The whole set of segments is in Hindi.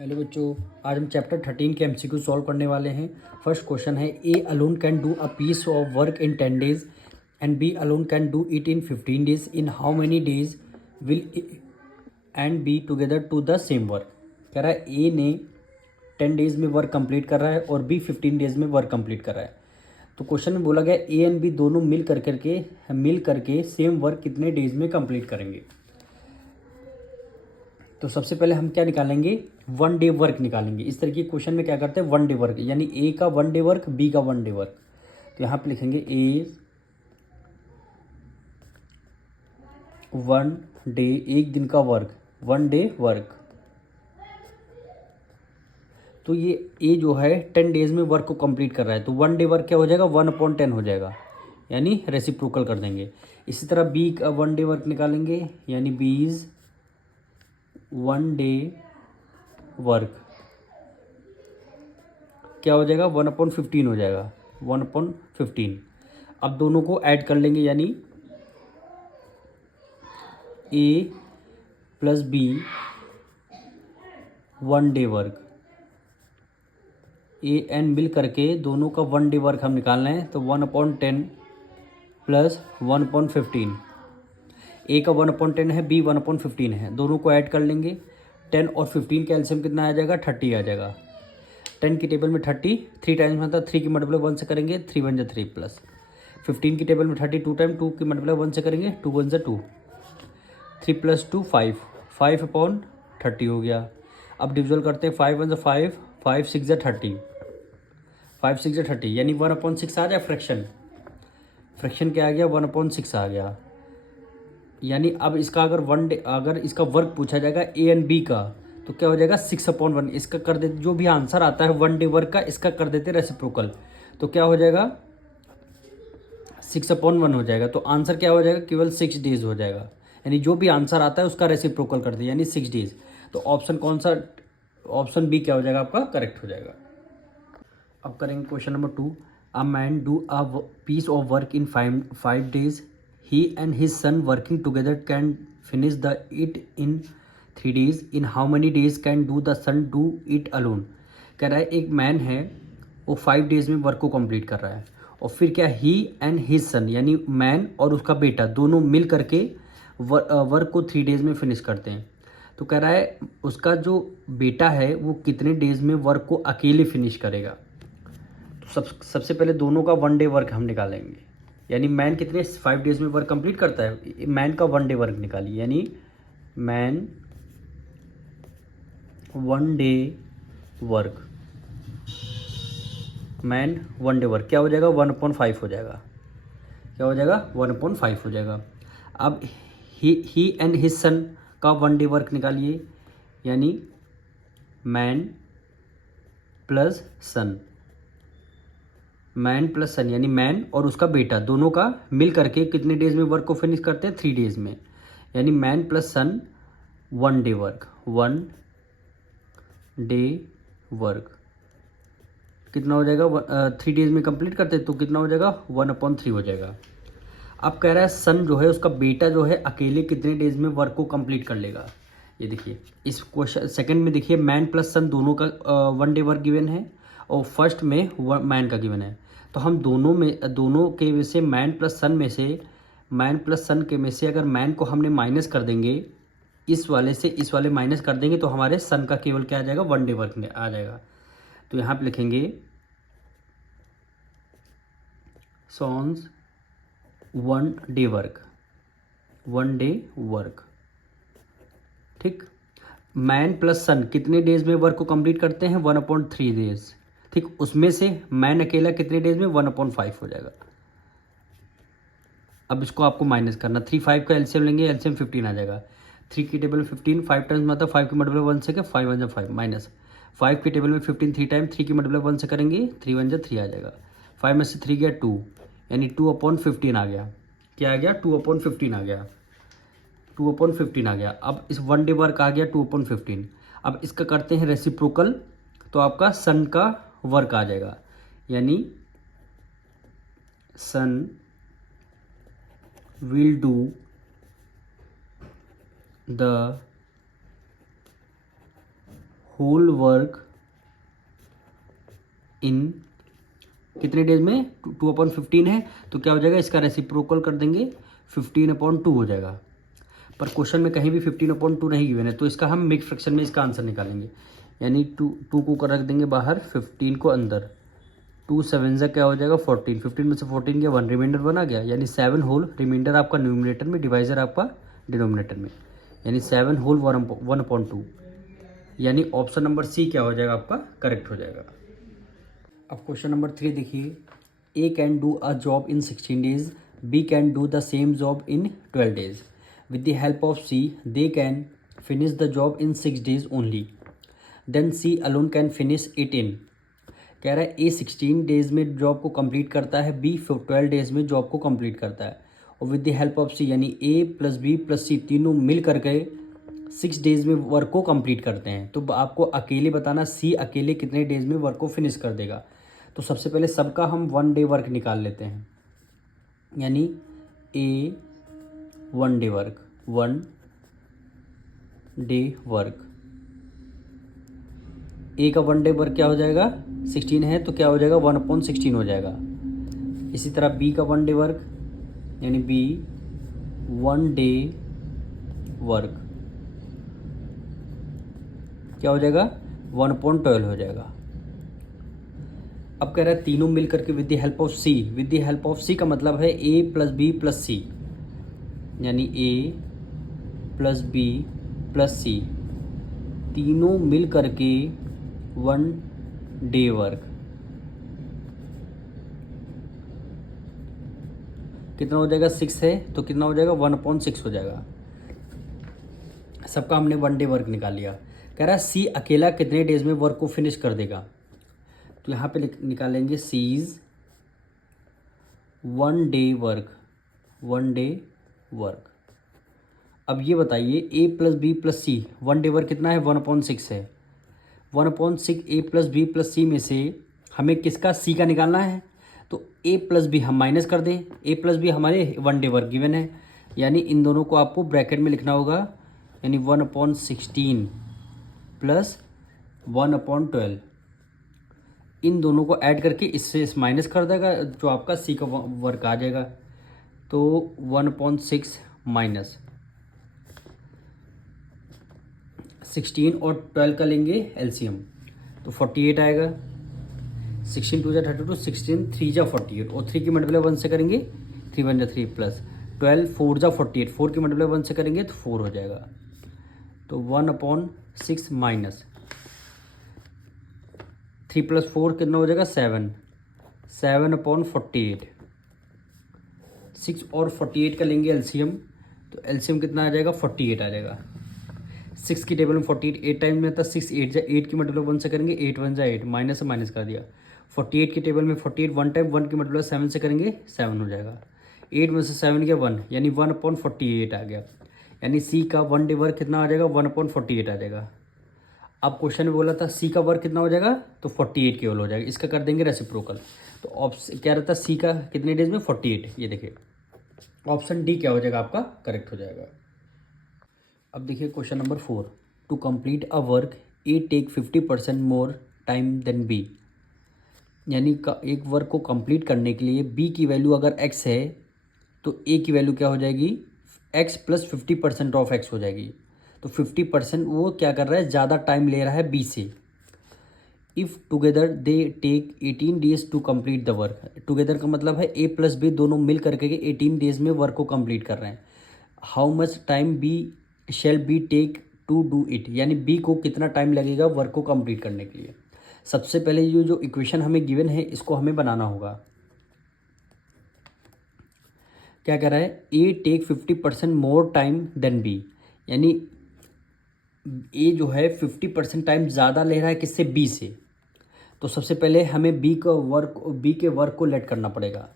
हेलो बच्चों, आज हम चैप्टर 13 के एमसीक्यू सॉल्व करने वाले हैं। फर्स्ट क्वेश्चन है, A alone can do a piece of work in 10 days and B alone can do it in 15 days। In how many days will and B together to the same work. कह रहा है ए ने 10 days में वर्क कंप्लीट कर रहा है और बी 15 days में वर्क कंप्लीट कर रहा है। तो क्वेश्चन में बोला गया ए एंड बी दोनों मिल करके सेम वर्क कितने डेज में कंप्लीट करेंगे। तो सबसे पहले हम क्या निकालेंगे, 1 day वर्क निकालेंगे। इस तरह की क्वेश्चन में क्या करते हैं, 1 day वर्क, यानी ए का 1 day वर्क, बी का 1 day वर्क। तो यहाँ पे लिखेंगे ए 1 day, एक दिन का वर्क, 1 day वर्क। तो ये ए जो है 10 days में वर्क को कंप्लीट कर रहा है, तो 1 day वर्क क्या हो जाएगा, 1/10 हो जाएगा, यानी रेसिप्रोकल कर देंगे। इसी तरह बी का 1 day वर्क निकालेंगे, यानी बी इज 1 day वर्क क्या हो जाएगा, 1/15 हो जाएगा, 1/15। अब दोनों को ऐड कर लेंगे, यानी A plus B 1 day work, A N मिल करके दोनों का 1 day वर्क हम निकालना है। तो 1/10 प्लस 1/15, ए का 1/10 है, बी 1/15 है, दोनों को ऐड कर लेंगे। 10 और 15 का एलसीएम कितना आ जाएगा, 30 आ जाएगा। 10 की टेबल में 30 3 टाइम्स मतलब 3 की मल्टीप्लाई 1 से करेंगे, 3 1 3 प्लस 15 की टेबल में 30 2 टाइम, 2 की मल्टीप्लाई 1 से करेंगे, 2 1 2, 3 प्लस 2 5, 5/30 हो गया। अब डिविजल करते हैं, 5 1 5, 5 6 30, 5 6 30, यानी 1/6 आ जाए। फ्रैक्शन क्या आ गया, 1/6 आ गया। यानी अब इसका अगर अगर इसका वर्क पूछा जाएगा ए एंड बी का, तो क्या हो जाएगा, 6/1। इसका कर देते, जो भी आंसर आता है 1 day वर्क का, इसका कर देते रेसिप्रोकल, तो क्या हो जाएगा, 6/1 हो जाएगा। तो आंसर क्या हो जाएगा, केवल 6 days हो जाएगा। यानी जो भी आंसर आता है उसका रेसिप्रोकल कर दे, यानी 6 days। तो ऑप्शन कौन सा, ऑप्शन बी क्या हो जाएगा आपका, करेक्ट हो जाएगा। अब करेंगे question number 2। A man do a piece of work in 5 days। He and his son working together can finish the it in 3 days। In how many days can do the son do it alone. कह रहा है एक मैन है, वो 5 days में वर्क को कंप्लीट कर रहा है, और फिर क्या, ही एंड हिज सन, यानी मैन और उसका बेटा दोनों मिल करके वर्क को 3 days में फिनिश करते हैं। तो कह रहा है उसका जो बेटा है वो कितने डेज में वर्क को अकेले फिनिश करेगा। तो सबसे पहले दोनों का 1 day वर्क हम निकालेंगे, यानी मैन कितने 5 days में वर्क कंप्लीट करता है, मैन का 1 day वर्क निकालिए, यानी man 1 day work, man 1 day work क्या हो जाएगा, 1/5 हो जाएगा। क्या हो जाएगा, 1/5 हो जाएगा। अब ही एंड हिज सन का 1 day वर्क निकालिए, यानी मैन प्लस सन, मैन प्लस सन, यानी मैन और उसका बेटा दोनों का मिल करके कितने डेज में वर्क को फिनिश करते हैं, 3 days में, यानी मैन प्लस सन 1 day वर्क, 1 day वर्क कितना हो जाएगा, 3 days में कंप्लीट करते हैं, तो कितना हो जाएगा, 1/3 हो जाएगा। अब कह रहा है सन जो है उसका बेटा जो है अकेले कितने डेज में वर्क को कंप्लीट कर लेगा। ये देखिए इस क्वेश्चन सेकंड में देखिए मैन प्लस सन दोनों का 1 day वर्क गिवन है, और फर्स्ट में मैन का गिवन है। तो हम दोनों के में से मैन प्लस सन के में से अगर मैन को हमने माइनस कर देंगे, इस वाले से इस वाले माइनस कर देंगे, तो हमारे सन का केवल क्या आ जाएगा, 1 day वर्क में आ जाएगा। तो यहाँ पे लिखेंगे सॉन्स 1 day वर्क, 1 day वर्क, ठीक। मैन प्लस सन कितने डेज में वर्क को कंप्लीट करते हैं, 1/3 days, ठीक। उसमें से मैन अकेला कितने डेज में, 1/5 हो जाएगा। अब इसको आपको माइनस करना, 3 5 का एलसीएम लेंगे, एलसीएम 15 आ जाएगा। 3 की टेबल में 15 5 टाइम्स मतलब 5 की मल्टीप्लाई 1 से, 5 1 5 माइनस 5 की टेबल में 15 3 टाइम, 3 की मल्टीप्लाई 1 से करेंगे, 3 1 3 आ जाएगा। 5 में से 3 गया 2, यानी 2/15 आ गया। क्या आ गया, 2/15 आ गया, 2/15 आ गया। अब इस 1 day वर्क आ गया 2/15। अब इसका करते हैं रेसिप्रोकल, तो आपका सन का वर्क आ जाएगा, यानी son will do the whole work in कितने डेज में, 2/15 है, तो क्या हो जाएगा, इसका रेसिप्रोकल कर देंगे, 15/2 हो जाएगा। पर क्वेश्चन में कहीं भी 15/2 नहीं गिवन है, तो इसका हम मिक्स फ्रैक्शन में इसका आंसर निकालेंगे। यानी 2 को रख देंगे बाहर, 15 को अंदर, 2 7 जा क्या हो जाएगा 14, 15 में से 14 गया 1, रिमाइंडर 1 आ गया, यानी 7 होल, रिमाइंडर आपका न्यूमिनेटर में, डिवाइजर आपका डिनोमिनेटर में, यानी 7 होल 1/2, यानी ऑप्शन नंबर सी क्या हो जाएगा आपका करेक्ट हो जाएगा। अब क्वेश्चन नंबर 3 देखिए, A can do a job in 16 days, B can do the same job in 12 days, with the help of C they can finish the job in 6 days only, then C alone can finish it in. कह रहा है ए 16 डेज में जॉब को कंप्लीट करता है, बी 12 डेज में जॉब को कंप्लीट करता है, और with the help of C, यानी A plus B plus C तीनों मिल करके 6 डेज में वर्क को कंप्लीट करते हैं। तो आपको अकेले बताना सी अकेले कितने डेज में वर्क को फिनिश कर देगा। तो सबसे पहले सबका हम 1 डे वर्क निकाल लेते हैं, यानी ए 1 day work, 1 day work, A का 1 डे वर्क क्या हो जाएगा 16 है, तो क्या हो जाएगा 1/16 हो जाएगा। इसी तरह बी का 1 डे वर्क, यानी बी 1 डे वर्क क्या हो जाएगा 1/12 हो जाएगा। अब कह रहा है तीनों मिल करके with the help of C, with the help of C का मतलब है A plus B plus C, यानी A plus B plus C तीनों मिल करके 1 डे वर्क कितना हो जाएगा 6 है, तो कितना हो जाएगा 1/6 हो जाएगा। सबका हमने 1 डे वर्क निकाल लिया। कह रहा है सी अकेला कितने डेज में वर्क को फिनिश कर देगा, तो यहाँ पे निकालेंगे C's 1 day work, 1 day work. अब ये बताइए A plus B plus C 1 day work कितना है 1/6 है, 1/6 A plus B plus C में से हमें किसका सी का निकालना है, तो ए प्लस बी हम माइनस कर दें, ए प्लस बी हमारे 1 डे वर्क गिवन है, यानी इन दोनों को आपको ब्रैकेट में लिखना होगा, यानी 1/16 प्लस 1/12, इन दोनों को ऐड करके इससे माइनस कर देगा, जो आपका सी का वर्क आ जाएगा। तो 1/6 माइनस 16 और 12 का लेंगे एलसीएम, तो 48 आएगा। 16 2 जा 32, 16 3 जा 48, और 3 की मल्टीप्लाई 1 से करेंगे 3 1 जा 3 प्लस 12 4 जा 48, 4 की मल्टीप्लाई 1 से करेंगे तो 4 हो जाएगा। तो 1/6 माइनस 3 + 4 कितना हो जाएगा 7, 7/48, 6 और 48 का लेंगे एलसीएम, तो एलसीएम कितना आ जाएगा 48 आ जाएगा। 6 की टेबल में 48 8 टाइम में था, 6 8 जा 8 की मल्टीप्लाई 1 से करेंगे 8 1 जा 8, माइनस से माइनस कर दिया। 48 की टेबल में 48 1 टाइम 1 की मल्टीप्लाई 7 से करेंगे 7 हो जाएगा। 8 में से 7 गया 1, यानी 1/48 आ गया, यानी सी का 1 डे वर्क कितना आ जाएगा 1/48 आ जाएगा। अब क्वेश्चन में बोला था सी का वर्क कितना हो जाएगा, तो 48 केवल हो जाएगा, इसका कर देंगे रेसिप्रोकल। तो ऑप्शन क्या रहता है सी का कितने डेज में 48, ये देखिए ऑप्शन डी क्या हो जाएगा आपका करेक्ट हो जाएगा। अब देखिए question number 4, to complete a work A take 50% more time than B, यानी एक वर्क को कंप्लीट करने के लिए बी की वैल्यू अगर एक्स है तो ए की वैल्यू क्या हो जाएगी एक्स प्लस 50% ऑफ एक्स हो जाएगी। तो 50% वो क्या कर रहा है ज़्यादा टाइम ले रहा है बी से। If together they take 18 days to complete the work, together का मतलब है ए प्लस बी दोनों मिल करके 18 डेज में वर्क को कंप्लीट कर रहे हैं। How much time B shall be take to do it, यानी बी को कितना टाइम लगेगा वर्क को कंप्लीट करने के लिए। सबसे पहले ये जो इक्वेशन हमें गिवन है इसको हमें बनाना होगा। क्या कह रहा है A take 50% more time than B, यानी ए जो है 50% टाइम ज़्यादा ले रहा है किससे बी से। तो सबसे पहले हमें बी के वर्क को लेट करना पड़ेगा,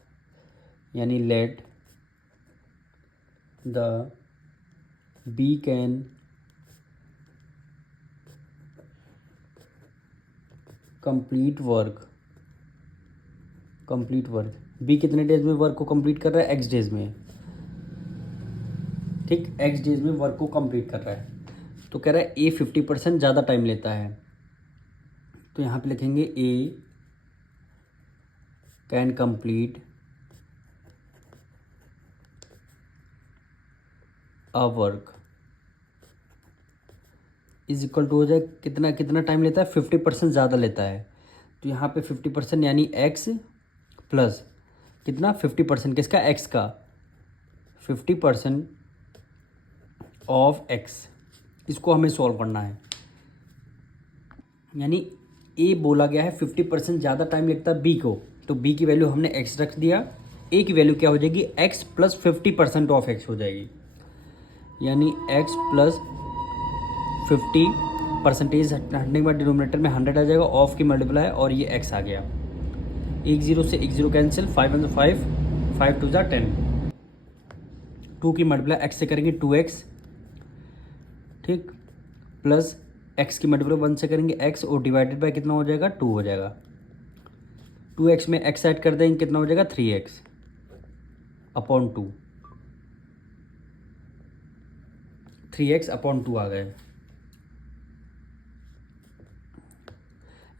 यानी let the B can complete work, B कितने डेज में वर्क को कंप्लीट कर रहा है एक्स डेज में, ठीक एक्स डेज में वर्क को कंप्लीट कर रहा है। तो कह रहा है ए 50% ज़्यादा टाइम लेता है, तो यहाँ पे लिखेंगे A can complete a work is equal to हो जाए कितना कितना टाइम लेता है, 50% ज़्यादा लेता है। तो यहाँ पे 50% यानी एक्स प्लस कितना 50% किसका, एक्स का, 50% ऑफ एक्स, इसको हमें सॉल्व करना है। यानी ए बोला गया है 50% ज़्यादा टाइम लगता है बी को, तो बी की वैल्यू हमने एक्स रख दिया, ए की वैल्यू क्या हो जाएगी, एक्स प्लस 50% ऑफ एक्स हो जाएगी। यानी एक्स प्लस 50% हटने के बाद डिनोमिनेटर में 100 आ जाएगा, ऑफ की मल्टीप्लाई और ये एक्स आ गया। एक जीरो से एक जीरो कैंसिल, 5 1 5, 5 2 10, 2 की मल्टीप्लाई एक्स से करेंगे 2x, ठीक, प्लस एक्स की मल्टीप्लाई 1 से करेंगे एक्स, और डिवाइडेड बाय कितना हो जाएगा, 2 हो जाएगा। 2x में एक्स ऐड कर देंगे कितना हो जाएगा, 3x अपॉन 2, 3x अपॉन 2 आ गए।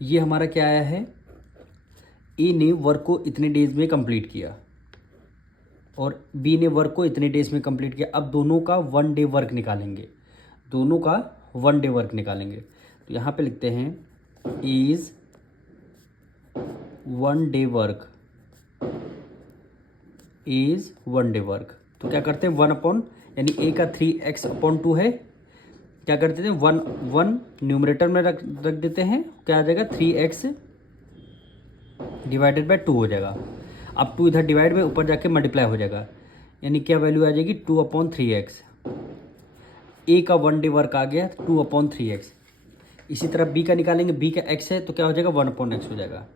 ये हमारा क्या आया है, ए ने वर्क को इतने डेज में कंप्लीट किया और बी ने वर्क को इतने डेज में कंप्लीट किया। अब दोनों का 1 डे वर्क निकालेंगे, दोनों का 1 डे वर्क निकालेंगे। तो यहाँ पे लिखते हैं is 1 day work, is 1 day work. तो क्या करते हैं 1 अपॉन, यानी ए का 3x अपॉन 2 है, क्या करते थे 1 न्यूमरेटर में रख देते हैं, क्या आ जाएगा 3x डिवाइडेड बाय 2 हो जाएगा। अब 2 इधर डिवाइड में ऊपर जाके मल्टीप्लाई हो जाएगा, यानी क्या वैल्यू आ जाएगी 2 अपॉन 3x। ए का 1 डे वर्क आ गया 2 अपॉन 3x। इसी तरह बी का निकालेंगे, बी का x है तो क्या हो जाएगा 1 अपॉन एक्स हो जाएगा।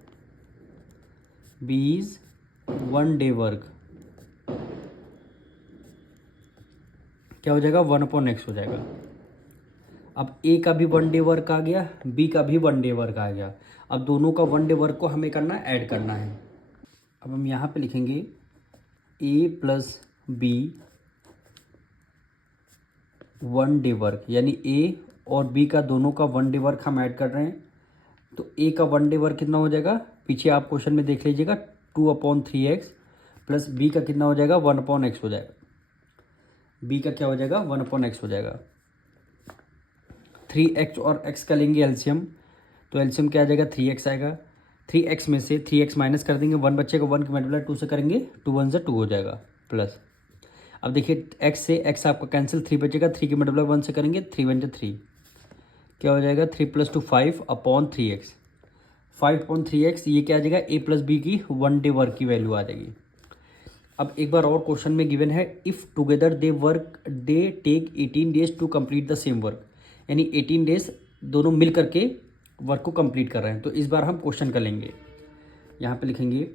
बी इज 1 डे वर्क, क्या हो जाएगा 1 अपॉन एक्स हो जाएगा। अब ए का भी 1 डे वर्क आ गया, बी का भी 1 डे वर्क आ गया। अब दोनों का 1 डे वर्क को हमें करना है, ऐड करना है। अब हम यहाँ पे लिखेंगे A plus B 1 day work, यानी ए और बी का दोनों का 1 डे वर्क हम ऐड कर रहे हैं। तो ए का 1 डे वर्क कितना हो जाएगा, पीछे आप क्वेश्चन में देख लीजिएगा, 2 अपॉन 3x, प्लस बी का कितना हो जाएगा 1 अपॉन एक्स हो जाएगा। बी का क्या हो जाएगा 1 अपॉन एक्स हो जाएगा। 3x और x का लेंगे एलसीएम, तो एलसीएम क्या आ जाएगा 3x आएगा। 3x में से 3x माइनस कर देंगे, 1 बच्चे को 1 की मल्टीप्लाई 2 से करेंगे, 2 1 से 2 हो जाएगा प्लस। अब देखिए x से x आपका कैंसिल, 3 बचेगा, 3 की मल्टीप्लाई 1 से करेंगे, 3 1 से 3, क्या हो जाएगा 3 + 2 5 अपॉन 3x। 5 अपॉन 3x ये क्या आ जाएगा, a प्लस बी की 1 डे वर्क की वैल्यू आ जाएगी। अब एक बार और क्वेश्चन में गिवन है, if together they take 18 days to complete the same work, यानी 18 डेज दोनों मिल करके वर्क को कंप्लीट कर रहे हैं। तो इस बार हम क्वेश्चन कर लेंगे, यहाँ पे लिखेंगे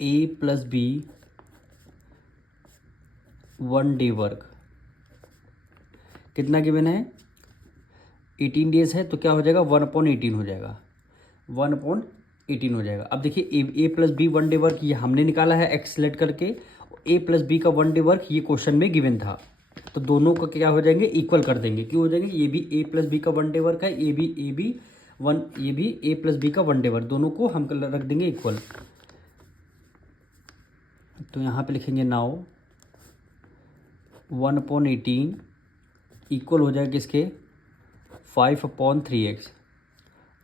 A plus B 1 day work, कितना गिवन है 18 डेज है, तो क्या हो जाएगा 1 अपॉन 18 हो जाएगा, 1 अपॉन 18 हो जाएगा। अब देखिए ए प्लस बी 1 डे वर्क ये हमने निकाला है एक्स सेलेक्ट करके, ए प्लस बी का 1 डे वर्क ये क्वेश्चन में गिवन था, तो दोनों का क्या हो जाएंगे इक्वल कर देंगे। क्यों हो जाएंगे, ये भी ए प्लस बी का 1 डे वर्क है, ये भी ये भी ए प्लस बी का 1 डे वर्क, दोनों को हम रख देंगे इक्वल। तो यहाँ पे लिखेंगे नाउ 1 अपॉन 18 इक्वल हो जाएगा किसके 5 अपॉन 3x,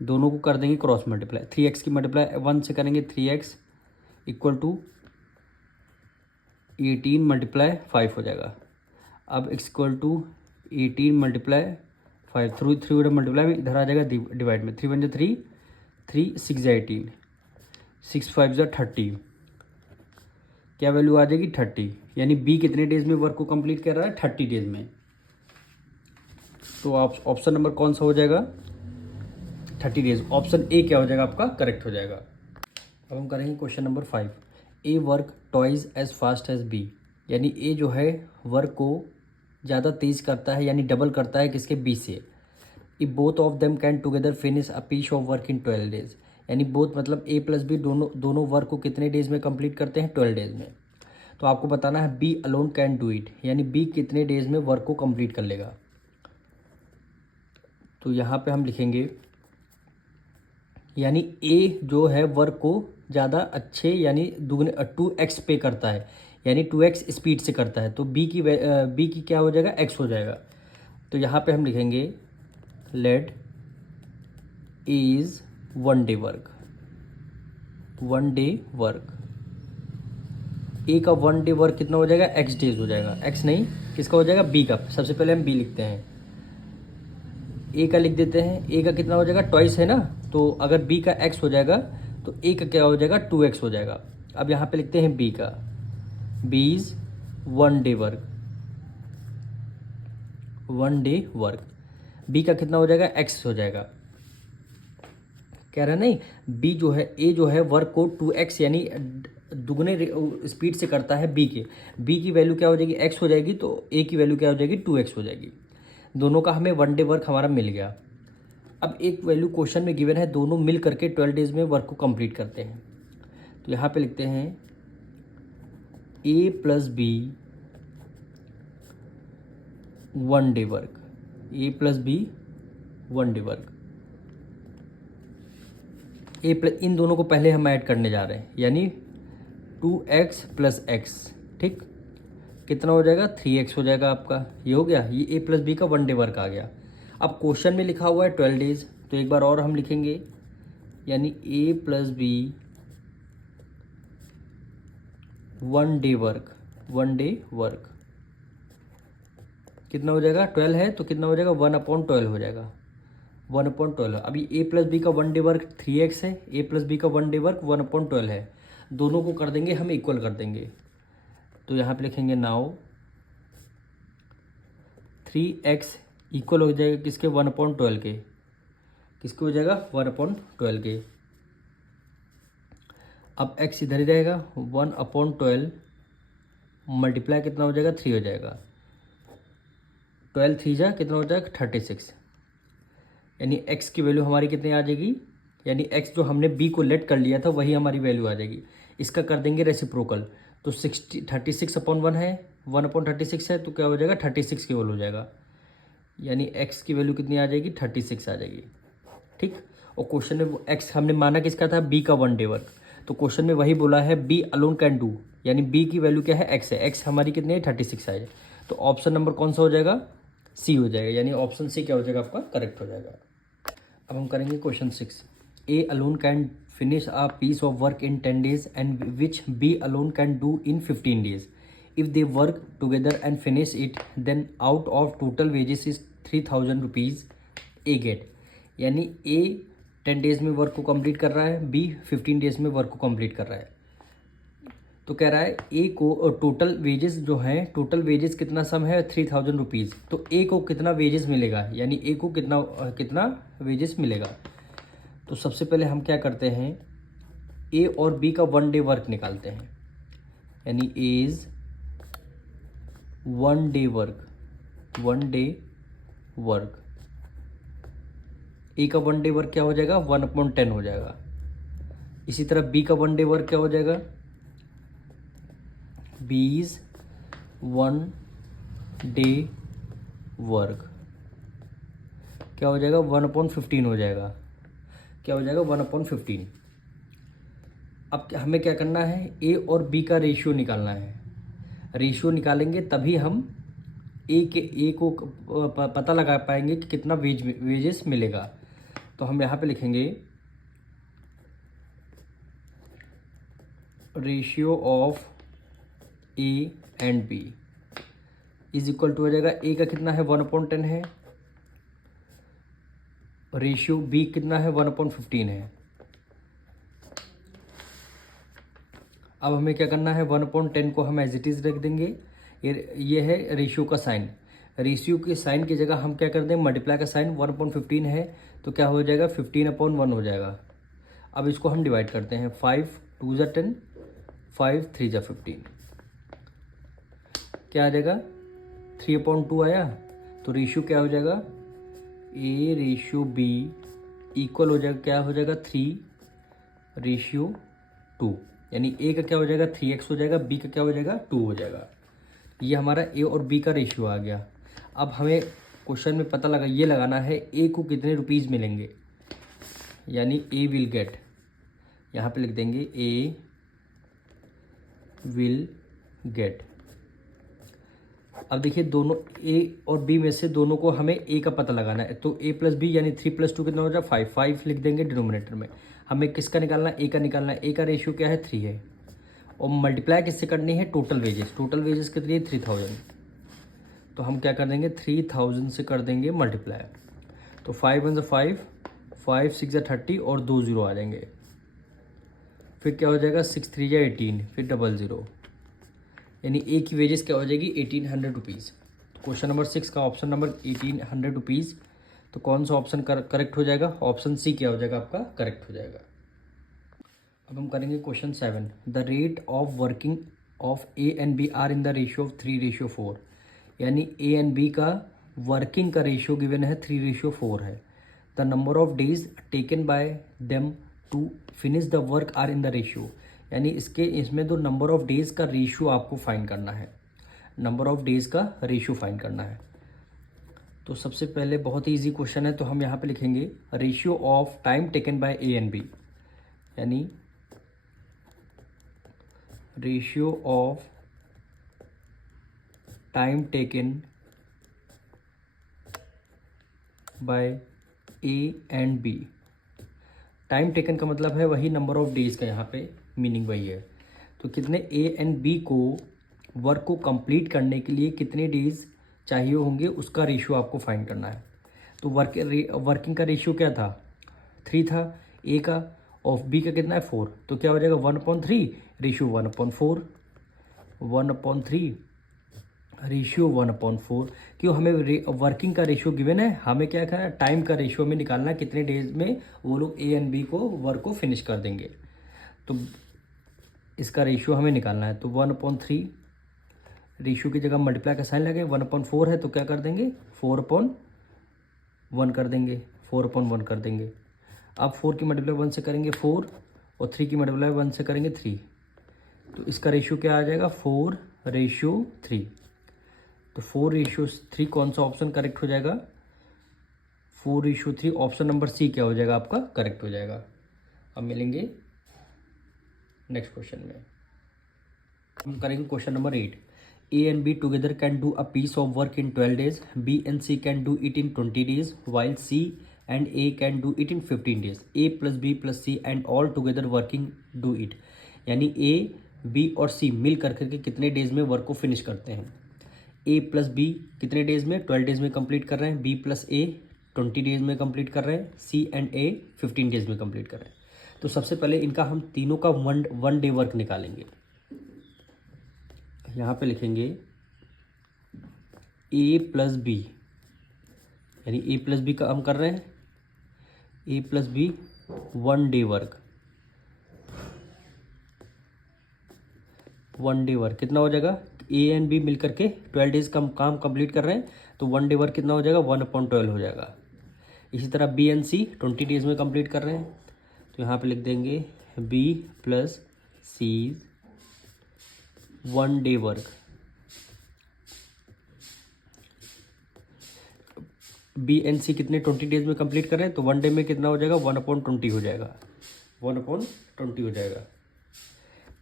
दोनों को कर देंगे क्रॉस मल्टीप्लाई। 3x की मल्टीप्लाई 1 से करेंगे 3x इक्वल टू 18 मल्टीप्लाई 5 हो जाएगा। अब x equal to 18 multiply 5, through 3 multiply में इधर आ जाएगा डिवाइड में, 3 1 3, 3 6 18, 6 5 30, क्या वैल्यू आ जाएगी 30, यानी बी कितने डेज में वर्क को कंप्लीट कर रहा है 30 डेज में। तो आप ऑप्शन नंबर कौन सा हो जाएगा 30 डेज, ऑप्शन ए क्या हो जाएगा आपका करेक्ट हो जाएगा। अब हम करेंगे question number 5, A work twice as fast as B, यानी ए जो है वर्क को ज़्यादा तेज़ करता है, यानी डबल करता है किसके बी से। If both of them can together finish a piece of work in 12 days, यानी बोथ मतलब ए प्लस बी दोनों वर्क को कितने डेज में कंप्लीट करते हैं 12 डेज में। तो आपको बताना है B alone can do it, यानी बी कितने डेज में वर्क को कंप्लीट कर लेगा। तो यहाँ पे हम लिखेंगे यानी ए जो है वर्क को ज़्यादा अच्छे यानी दुगने 2x पे करता है, यानी 2x स्पीड से करता है, तो बी की क्या हो जाएगा, x हो जाएगा। तो यहाँ पे हम लिखेंगे let is 1 day work, 1 day work. A का 1 डे वर्क कितना हो जाएगा, x डेज हो जाएगा, x नहीं किसका हो जाएगा, बी का। सबसे पहले हम बी लिखते हैं, ए का लिख देते हैं। ए का कितना हो जाएगा, ट्वाइस है ना, तो अगर बी का x हो जाएगा तो ए का क्या हो जाएगा, 2x हो जाएगा। अब यहाँ पे लिखते हैं बी का, B is 1 day work, 1 day work. B का कितना हो जाएगा, x हो जाएगा। कह रहा नहीं, बी जो है, ए जो है वर्क को 2x यानी दुगने स्पीड से करता है बी के। बी की वैल्यू क्या हो जाएगी, x हो जाएगी, तो ए की वैल्यू क्या हो जाएगी, 2x हो जाएगी। दोनों का हमें 1 डे वर्क हमारा मिल गया। अब एक वैल्यू क्वेश्चन में गिवन है, दोनों मिल करके 12 डेज में वर्क को कंप्लीट करते हैं। तो यहाँ पे लिखते हैं A plus B 1 day work, A plus B 1 day work. A plus, इन दोनों को पहले हम ऐड करने जा रहे हैं, यानी 2x प्लस x, ठीक, कितना हो जाएगा, 3x हो जाएगा आपका। ये हो गया, ये ए प्लस बी का 1 डे वर्क आ गया। अब क्वेश्चन में लिखा हुआ है 12 डेज, तो एक बार और हम लिखेंगे, यानी A plus B 1 day work, 1 day work कितना हो जाएगा, 12 है तो कितना हो जाएगा, 1/12 हो जाएगा, 1/12। अभी ए प्लस बी का 1 डे वर्क 3x है, ए प्लस बी का 1 डे वर्क 1/12 है। दोनों को कर देंगे हम, इक्वल कर देंगे। तो यहाँ पे लिखेंगे नाउ 3x इक्वल हो जाएगा किसके, 1/12 के। किसके हो जाएगा, 1/12 के। अब x इधर ही रहेगा, 1/12 मल्टीप्लाई कितना हो जाएगा, 3 हो जाएगा। 12 3 जा कितना हो जाएगा, 36। यानी x की वैल्यू हमारी कितनी आ जाएगी, यानी x जो हमने b को लेट कर लिया था वही हमारी वैल्यू आ जाएगी। इसका कर देंगे रेसिप्रोकल, तो 36/1 है, 1/36 है, तो क्या हो जाएगा, 36 केवल हो जाएगा। यानी x की वैल्यू कितनी आ जाएगी, 36 आ जाएगी, ठीक। और क्वेश्चन में x हमने माना किसका था, b का 1 डे वर्क, तो क्वेश्चन में वही बोला है b अलोन कैन डू, यानी b की वैल्यू क्या है, x है, x हमारी कितनी है, 36 है। तो ऑप्शन नंबर कौन सा हो जाएगा, सी हो जाएगा, यानी ऑप्शन सी क्या हो जाएगा आपका, करेक्ट हो जाएगा। अब हम करेंगे question 6। A alone can finish a piece of work in 10 days and which B alone can do in 15 days. If they work together and finish it, then out of total wages is 3000 rupees A get. यानी ए 10 डेज में वर्क को कंप्लीट कर रहा है, बी 15 डेज में वर्क को कंप्लीट कर रहा है। तो कह रहा है ए को टोटल वेजेस जो हैं, टोटल वेजेस कितना सम है, 3000 रुपीज़। तो ए को कितना वेजेस मिलेगा, यानी ए को कितना वेजेस मिलेगा। तो सबसे पहले हम क्या करते हैं, ए और बी का 1 डे वर्क निकालते हैं, यानी is 1 day work, 1 day work. A का 1 डे वर्क क्या हो जाएगा, 1/10 हो जाएगा। इसी तरह बी का 1 डे वर्क क्या हो जाएगा, बी इज 1 डे वर्क क्या हो जाएगा, 1/15 हो जाएगा। क्या हो जाएगा, 1/15। अब हमें क्या करना है, ए और बी का रेशियो निकालना है। रेशियो निकालेंगे तभी हम ए को पता लगा पाएंगे कि कितना वेजेस मिलेगा। तो हम यहाँ पे लिखेंगे ratio of A and B is equal to हो जाएगा, ए का कितना है, 1/10 है, रेशियो बी कितना है, 1/15 है। अब हमें क्या करना है, 1/10 को हम एज इट इज़ रख देंगे। ये है रेशियो का साइन, रेशियो के साइन की जगह हम क्या कर दें, मल्टीप्लाई का साइन, 1/15 है तो क्या हो जाएगा, 15/1 हो जाएगा। अब इसको हम डिवाइड करते हैं, 5 2 ज़ा 10, 5 3 ज़ा 15, क्या आ जाएगा, 3/2 आया। तो रेशियो क्या हो जाएगा, ए रेशियो बी इक्वल हो जाएगा, क्या हो जाएगा, 3:2। यानी ए का क्या हो जाएगा, 3x हो जाएगा, बी का क्या हो जाएगा, 2 हो जाएगा। ये हमारा ए और बी का रेशियो आ गया। अब हमें क्वेश्चन में पता लगा ये लगाना है ए को कितने रुपीज़ मिलेंगे, यानी ए विल गेट, यहाँ पे लिख देंगे ए विल गेट। अब देखिए दोनों ए और बी में से दोनों को हमें ए का पता लगाना है, तो ए प्लस बी यानी 3 + 2 कितना हो जाएगा 5, 5 लिख देंगे डिनोमिनेटर में। हमें किसका निकालना है, ए का निकालना है। ए का रेशियो क्या है 3 है, और मल्टीप्लाई किससे करनी है, टोटल वेजेस। टोटल वेजेस कितनी है 3000, तो हम क्या कर देंगे 3000 से कर देंगे मल्टीप्लाई। तो 5 × 5, 5 × 6 = 30 और 2 0 आ जाएंगे। फिर क्या हो जाएगा 6 × 3 = 18, फिर 00, यानी ए की वेजेस क्या हो जाएगी 1800 रुपीज़। क्वेश्चन नंबर 6 का ऑप्शन नंबर 1800 रुपीज़। तो कौन सा ऑप्शन करेक्ट हो जाएगा, ऑप्शन सी क्या हो जाएगा आपका करेक्ट हो जाएगा। अब हम करेंगे question 7। The rate of working of A and B are in the ratio of 3:4, यानी ए एंड बी का वर्किंग का रेशियो गिवन है 3:4 है। The number of days taken by them to finish the work are in the ratio, यानी इसमें तो नंबर ऑफ डेज का रेशियो आपको फाइंड करना है, नंबर ऑफ डेज का रेशियो फाइंड करना है। तो सबसे पहले बहुत ही ईजी क्वेश्चन है, तो हम यहाँ पे लिखेंगे ratio of time taken by A and B, यानी ratio of time taken by A and B. Time taken का मतलब है वही नंबर ऑफ डेज का, यहाँ पे मीनिंग वही है। तो कितने ए एंड बी को वर्क को कंप्लीट करने के लिए कितने डेज चाहिए होंगे, उसका रेशियो आपको फाइंड करना है। तो वर्किंग का रेशियो क्या था 3 था ए का, ऑफ बी का कितना है 4, तो क्या हो जाएगा 1/3 रेशियो 1/4, 1/3 रेशियो 1/4। क्यों, हमें वर्किंग का रेशियो गिवन है, हमें क्या करना है टाइम का रेशियो में निकालना है, कितने डेज में वो लोग ए एंड बी को वर्क को फिनिश कर देंगे। तो इसका रेशियो हमें निकालना है, तो 1/3 रेशियो की जगह मल्टीप्लाई का साइन लगे, 1/4 है तो क्या कर देंगे 4/1 कर देंगे, 4/1 कर देंगे। अब 4 की मल्टीप्लाई 1 से करेंगे 4, और 3 की मल्टीप्लाई 1 से करेंगे 3, तो इसका रेशियो क्या आ जाएगा 4:3। तो 4:3 कौन सा ऑप्शन करेक्ट हो जाएगा, 4:3 ऑप्शन नंबर सी क्या हो जाएगा आपका करेक्ट हो जाएगा। अब मिलेंगे नेक्स्ट क्वेश्चन में। हम करेंगे question number 8। A and B together can do a piece of work in 12 days, B and C can do it in 20 days, while C and A can do it in 15 days। A plus B plus C and all together working do it, यानी ए बी और सी मिल करके कितने डेज में वर्क को फिनिश करते हैं। ए प्लस बी कितने डेज में 12 days में कंप्लीट कर रहे हैं, बी प्लस ए 20 days में कंप्लीट कर रहे हैं, सी एंड ए 15 days में कंप्लीट कर रहे हैं। तो सबसे पहले इनका हम तीनों का वन डे वर्क निकालेंगे। यहाँ पे लिखेंगे ए प्लस बी, यानी ए प्लस बी का हम कर रहे हैं, A plus B 1 day work, 1 day work कितना हो जाएगा, ए एंड बी मिलकर के 12 days का काम कंप्लीट कर रहे हैं, तो 1 day वर्क कितना हो जाएगा 1/12 हो जाएगा। इसी तरह बी एंड सी 20 days में कंप्लीट कर रहे हैं, तो यहाँ पे लिख देंगे B plus C 1 day work. B and C कितने 20 days में कंप्लीट कर रहे हैं, तो 1 day में कितना हो जाएगा 1/20 हो जाएगा, 1/20 हो जाएगा।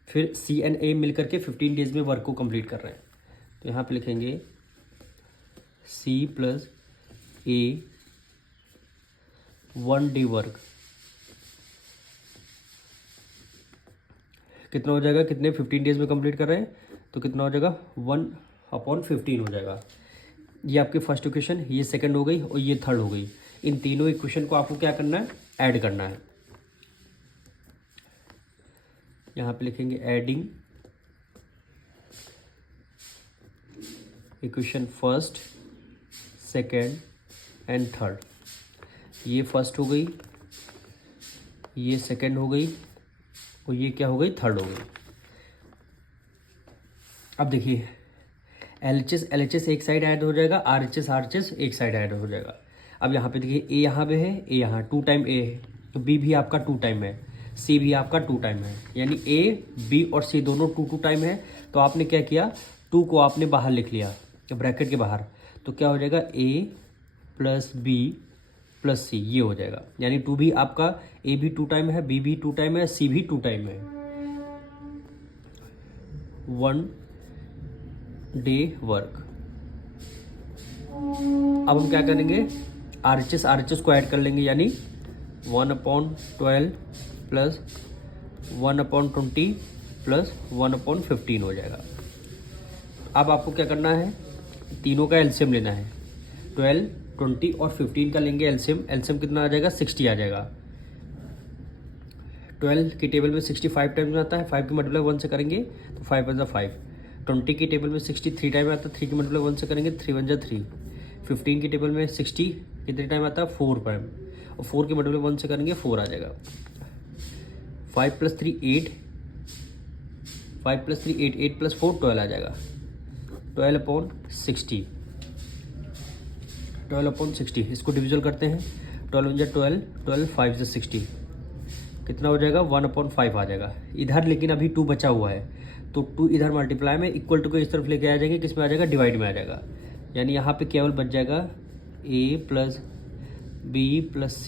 फिर सी एंड ए मिलकर के 15 days में वर्क को कंप्लीट कर रहे हैं, तो यहाँ पे लिखेंगे सी प्लस ए 1 day वर्क कितना हो जाएगा, कितने 15 days में कंप्लीट कर रहे हैं, तो कितना हो जाएगा 1/15 हो जाएगा। ये आपकी फर्स्ट इक्वेशन, ये सेकंड हो गई और ये थर्ड हो गई। इन तीनों इक्वेशन को आपको क्या करना है ऐड करना है। यहाँ पे लिखेंगे adding equation first second and third. ये फर्स्ट हो गई, ये सेकंड हो गई और ये क्या हो गई थर्ड हो गई। अब देखिए LHS एक साइड ऐड हो जाएगा, RHS एक साइड ऐड हो जाएगा। अब यहाँ पे देखिए ए यहाँ पे है, ए यहाँ 2 टाइम ए है, तो बी भी आपका 2 टाइम है, सी भी आपका 2 टाइम है, यानी ए बी और सी दोनों 2 टाइम है। तो आपने क्या किया 2 को आपने बाहर लिख लिया ब्रैकेट के बाहर, तो क्या हो जाएगा ए प्लस बी प्लस सी, ये हो जाएगा। यानी टू भी आपका ए भी 2 टाइम है, बी भी 2 टाइम है, सी भी 2 टाइम है। 1 डे वर्क। अब हम क्या करेंगे, RHS को ऐड कर लेंगे, यानी 1/12 प्लस 1/20 प्लस 1/15 हो जाएगा। अब आपको क्या करना है, तीनों का एलसीएम लेना है। 12, 20 और 15 का लेंगे एलसीएम। एलसीएम कितना आ जाएगा, 60 आ जाएगा। 12 की टेबल में 65 टाइम्स में आता है, 5 की मल्टीप्लाई 1 से करेंगे तो 5 1 5। 20 की टेबल में 63 टाइम आता है, 3 की मल्टीप्लाई 1 से करेंगे 3 1 3। 15 की टेबल में 60 कितने टाइम आता है, 4 टाइम, और 4 की मल्टीप्लाई 1 से करेंगे 4 आ जाएगा। 5 + 3 8, 5 + 3 8, 8 + 4 12 आ जाएगा। 12/60, 12/60। इसको डिविजल करते हैं, 12 × 12, 12 5 से 60 कितना हो जाएगा, 1/5 आ जाएगा इधर। लेकिन अभी 2 बचा हुआ है, तो 2 इधर मल्टीप्लाई में इक्वल टू को इस तरफ लेके आ जाएंगे, किस में आ जाएगा, डिवाइड में आ जाएगा। यानी यहाँ पे केवल बच जाएगा A + B + C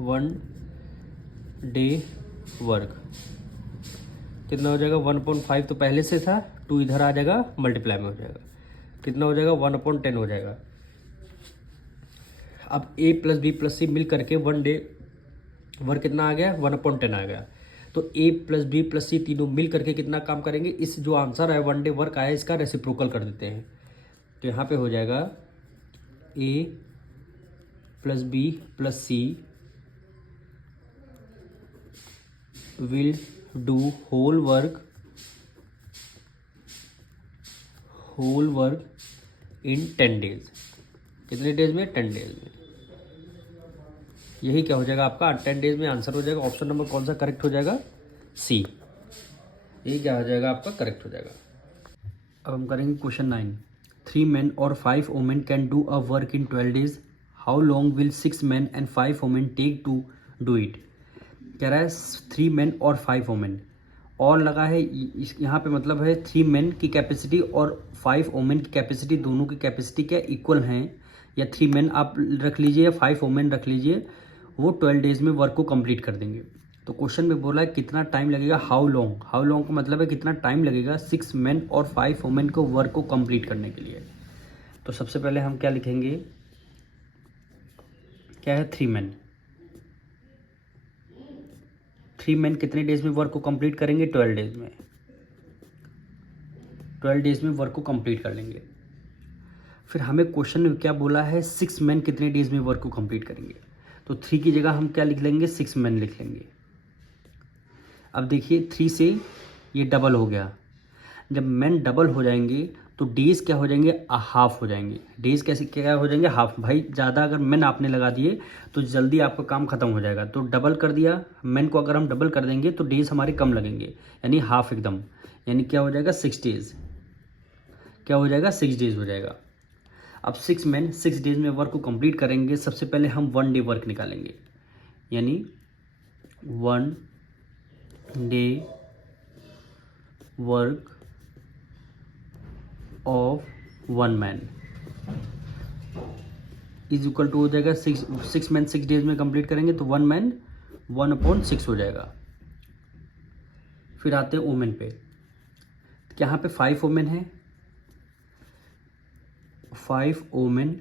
1 day work. कितना हो जाएगा, 1/5 तो पहले से था, 2 इधर आ जाएगा, मल्टीप्लाई में हो जाएगा, कितना हो जाएगा, 1/10 हो जाएगा। अब A + B + C मिल करके 1 डे वर्क कितना आ गया, 1/10 आ गया। तो A + B + C तीनों मिल करके कितना काम करेंगे, इस जो आंसर है 1 डे वर्क आया, इसका रेसिप्रोकल कर देते हैं। तो यहाँ पे हो जाएगा A + B + C will do whole work in 10 days. कितने डेज में, 10 डेज में। यही क्या हो जाएगा आपका, 10 डेज में आंसर हो जाएगा। ऑप्शन नंबर कौन सा करेक्ट हो जाएगा, सी। यही क्या हो जाएगा आपका, करेक्ट हो जाएगा। अब हम करेंगे क्वेश्चन 9। 3 men और 5 women can do a work in 12 days. How long will 6 men and 5 women take to do it. कह रहा है 3 men और 5 women, और लगा है यहाँ पे मतलब है 3 men की कैपेसिटी और 5 women की कैपेसिटी, दोनों की कैपेसिटी क्या इक्वल हैं, या 3 men आप रख लीजिए या 5 women रख लीजिए, वो 12 डेज में वर्क को कंप्लीट कर देंगे। तो क्वेश्चन में बोला है कितना टाइम लगेगा, हाउ लॉन्ग। हाउ लॉन्ग का मतलब है कितना टाइम लगेगा 6 men और 5 women को वर्क को कंप्लीट करने के लिए। तो सबसे पहले हम क्या लिखेंगे, क्या है 3 men। 3 men कितने डेज में वर्क को कंप्लीट करेंगे, 12 डेज में। 12 डेज में वर्क को कंप्लीट कर लेंगे। फिर हमें क्वेश्चन में क्या बोला है, 6 men कितने डेज में वर्क को कंप्लीट करेंगे। तो 3 की जगह हम क्या लिख लेंगे, 6 men लिख लेंगे। अब देखिए 3 से ये डबल हो गया, जब men डबल हो जाएंगे तो डेज क्या हो जाएंगे, हाफ हो जाएंगे। डेज कैसे क्या हो जाएंगे, हाफ। भाई ज़्यादा अगर men आपने लगा दिए तो जल्दी आपका काम खत्म हो जाएगा। तो डबल कर दिया, men को अगर हम डबल कर देंगे तो डेज हमारे कम लगेंगे, यानी हाफ एकदम। यानी क्या हो जाएगा, 6 डेज। क्या हो जाएगा, 6 डेज हो जाएगा। अब 6 men 6 डेज में वर्क को कंप्लीट करेंगे। सबसे पहले हम 1 डे वर्क निकालेंगे, यानी 1 day work of 1 man is equal to हो जाएगा 6 men 6 डेज में कंप्लीट करेंगे तो 1 man 1/6 हो जाएगा। फिर आते हैं वुमेन पे, यहाँ पे 5 वुमेन है। 5 वुमेन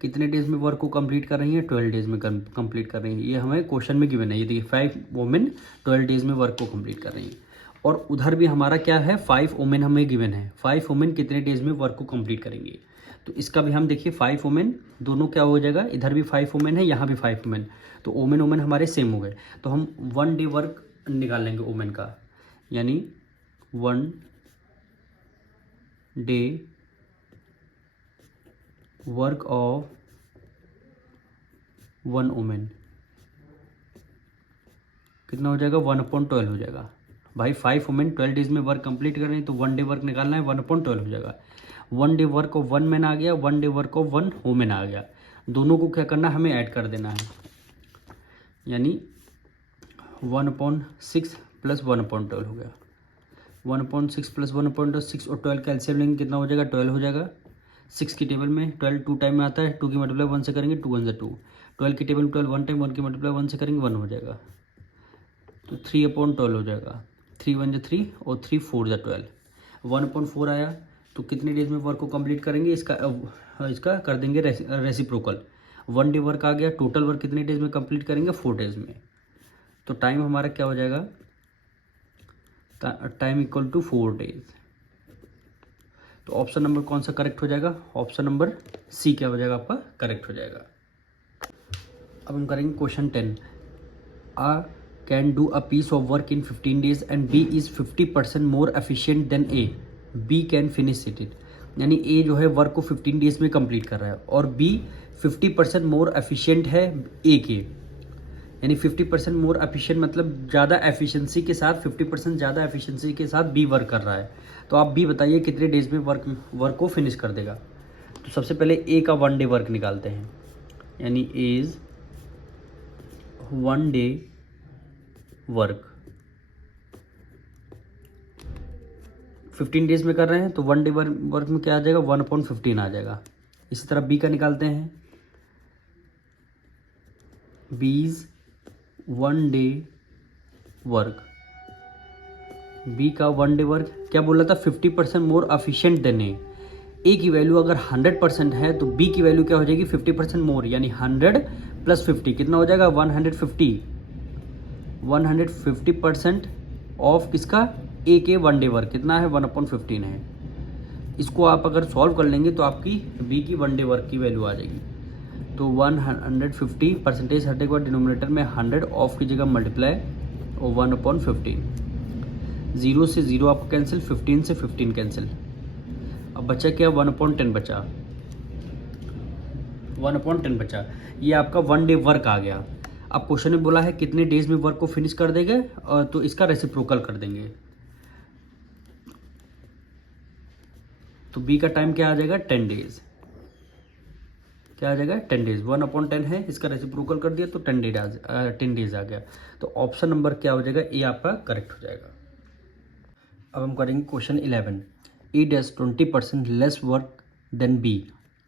कितने डेज में वर्क को कंप्लीट कर रही हैं, 12 डेज में कंप्लीट कर रही हैं। ये हमें क्वेश्चन में गिवन है, ये देखिए 5 वुमेन 12 डेज में वर्क को कंप्लीट कर रही हैं। और उधर भी हमारा क्या है, 5 वुमेन हमें गिवन है। 5 वुमेन कितने डेज में वर्क को कंप्लीट करेंगे, तो इसका भी हम देखिए 5 वुमेन दोनों क्या हो जाएगा, इधर भी 5 वुमेन है, यहाँ भी 5 वुमेन, तो वुमेन वुमेन हमारे सेम हो गए। तो हम 1 डे वर्क निकाल लेंगे वुमेन का, यानी 1 डे वर्क ऑफ 1 वुमेन कितना हो जाएगा, 1/12 हो जाएगा। भाई 5 वुमेन 12 डेज में वर्क कंप्लीट कर रहे हैं तो 1 डे वर्क निकालना है, 1/12 हो जाएगा। 1 डे वर्क ऑफ 1 मैन आ गया, 1 डे वर्क ऑफ 1 वुमेन आ गया। दोनों को क्या करना है, हमें ऐड कर देना है, यानी 1/6 + 1/12 हो गया। 1/6 प्लस 1/6 और 12 का एलसीएम लेंगे कितना हो जाएगा, 12 हो जाएगा। 6 की टेबल में 12 2 टाइम में आता है, 2 की मल्टीप्लाई 1 से करेंगे 2 1 2। 12 की टेबल में 12 1 टाइम, 1 की मल्टीप्लाई 1 से करेंगे 1 हो जाएगा। तो 3/12 हो जाएगा। 3 1 3 और 3 4 12। 1/4 आया तो कितने डेज में वर्क को कंप्लीट करेंगे, इसका कर देंगे रेसिप्रोकल। 1 डे वर्क आ गया, टोटल वर्क कितने डेज में कंप्लीट करेंगे, 4 डेज में। तो टाइम हमारा क्या हो जाएगा, टाइम इक्वल टू 4 डेज। तो ऑप्शन नंबर कौन सा करेक्ट हो जाएगा, ऑप्शन नंबर सी क्या हो जाएगा आपका करेक्ट हो जाएगा। अब हम करेंगे question 10। A can do a piece of work in 15 days and B is 50% more efficient than A, B can finish it. यानी ए जो है वर्क को 15 डेज में कंप्लीट कर रहा है और बी 50% मोर एफिशिएंट है ए के। यानी 50% मोर एफिशिएंट मतलब ज़्यादा एफिशिएंसी के साथ, 50% ज़्यादा एफिशिएंसी के साथ बी वर्क कर रहा है। तो आप बी बताइए कितने डेज में वर्क को फिनिश कर देगा। तो सबसे पहले ए का 1 डे वर्क निकालते हैं, यानी इज 1 डे वर्क 15 डेज में कर रहे हैं, तो 1 डे वर्क में क्या आ जाएगा, 1/15 आ जाएगा। इसी तरह बी का निकालते हैं, बीज 1 डे वर्क, बी का 1 डे वर्क क्या बोला था, 50% मोर एफिशिएंट देन ए की वैल्यू अगर 100% है तो बी की वैल्यू क्या हो जाएगी, 50% मोर, यानी 100 + 50 कितना हो जाएगा, 150। 150% ऑफ किसका, ए के 1 डे वर्क कितना है, 1/15 है। इसको आप अगर सॉल्व कर लेंगे तो आपकी बी की 1 डे वर्क की वैल्यू आ जाएगी। तो 150% हटेगा बाद डिनोमिनेटर में 100 ऑफ की जगह मल्टीप्लाई और 1/15। 0 से 0 आपको कैंसिल, 15 से 15 कैंसिल। अब बचा क्या, 1/10 बचा, 1/10 बचा। ये आपका 1 डे वर्क आ गया। अब क्वेश्चन में बोला है कितने डेज में वर्क को फिनिश कर देंगे, तो इसका रेसिप्रोकल कर देंगे। तो बी का टाइम क्या आ जाएगा, 10 डेज। क्या आ जाएगा, 10 डेज। 1/10 है, इसका रेसिप्रोकल कर दिया तो 10 डेज आ गया। तो ऑप्शन नंबर क्या हो जाएगा, ए आपका करेक्ट हो जाएगा। अब हम करेंगे question 11। A does 20% less work than B.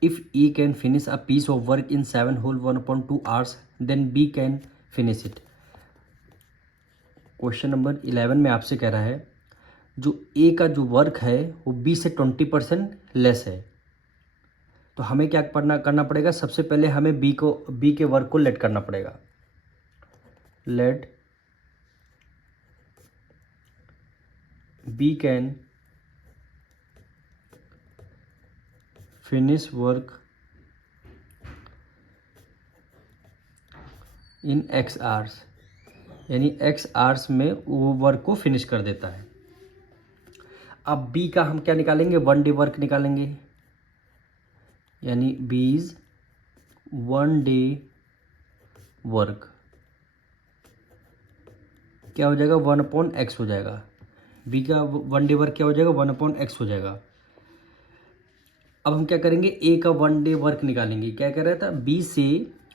If A can finish a piece of work in 7 whole 1/2 hours then B can finish it. Question number 11 में आपसे कह रहा है जो ए का जो वर्क है वो बी से 20% लेस है। तो हमें क्या करना पड़ेगा, सबसे पहले हमें बी के वर्क को लेट करना पड़ेगा। Let B can finish work in x hours, यानी x आवर्स में वो वर्क को फिनिश कर देता है। अब b का हम क्या निकालेंगे, 1 डे वर्क निकालेंगे, यानी बीज 1 डे वर्क क्या हो जाएगा, 1/x हो जाएगा। बी का 1 डे वर्क क्या हो जाएगा, 1/x हो जाएगा। अब हम क्या करेंगे, ए का 1 डे वर्क निकालेंगे। क्या कह रहा था,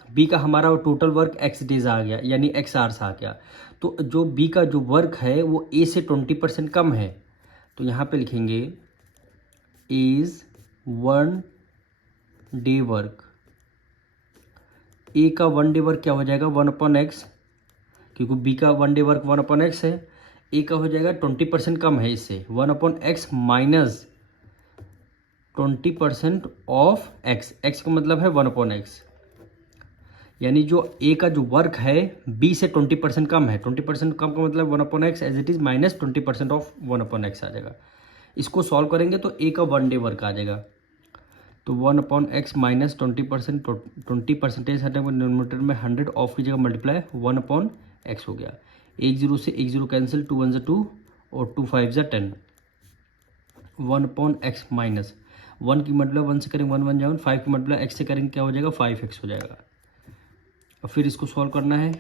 बी का हमारा टोटल वर्क x डेज आ गया, यानी x आवर्स आ गया। तो जो बी का जो वर्क है वो ए से 20% कम है। तो यहाँ पे लिखेंगे इज 1 डे वर्क। ए का 1 डे वर्क क्या हो जाएगा, 1/x, क्योंकि बी का 1 डे वर्क 1/x है। ए का हो जाएगा 20% कम है इससे, 1/x minus 20% of x। x का मतलब है 1/x, यानी जो ए का जो वर्क है बी से 20% कम है। 20% कम का मतलब 1/x as it is minus 20% of 1/x आ जाएगा। इसको सॉल्व करेंगे तो ए का 1 डे वर्क आ जाएगा। तो 1/x माइनस 20%, 20% हटेगा डिनोमिनेटर में 100 ऑफ की जगह मल्टीप्लाई 1/x हो गया। 1 0 से 1 0 कैंसिल, 2 1 2 और 2 5 10। 1/x माइनस 1 की मल्टीप्लाई 1 से करेंगे 1 1 जाओ, 5 की मल्टीप्लाई x से करेंगे क्या हो जाएगा, 5x हो जाएगा। और फिर इसको सॉल्व करना है,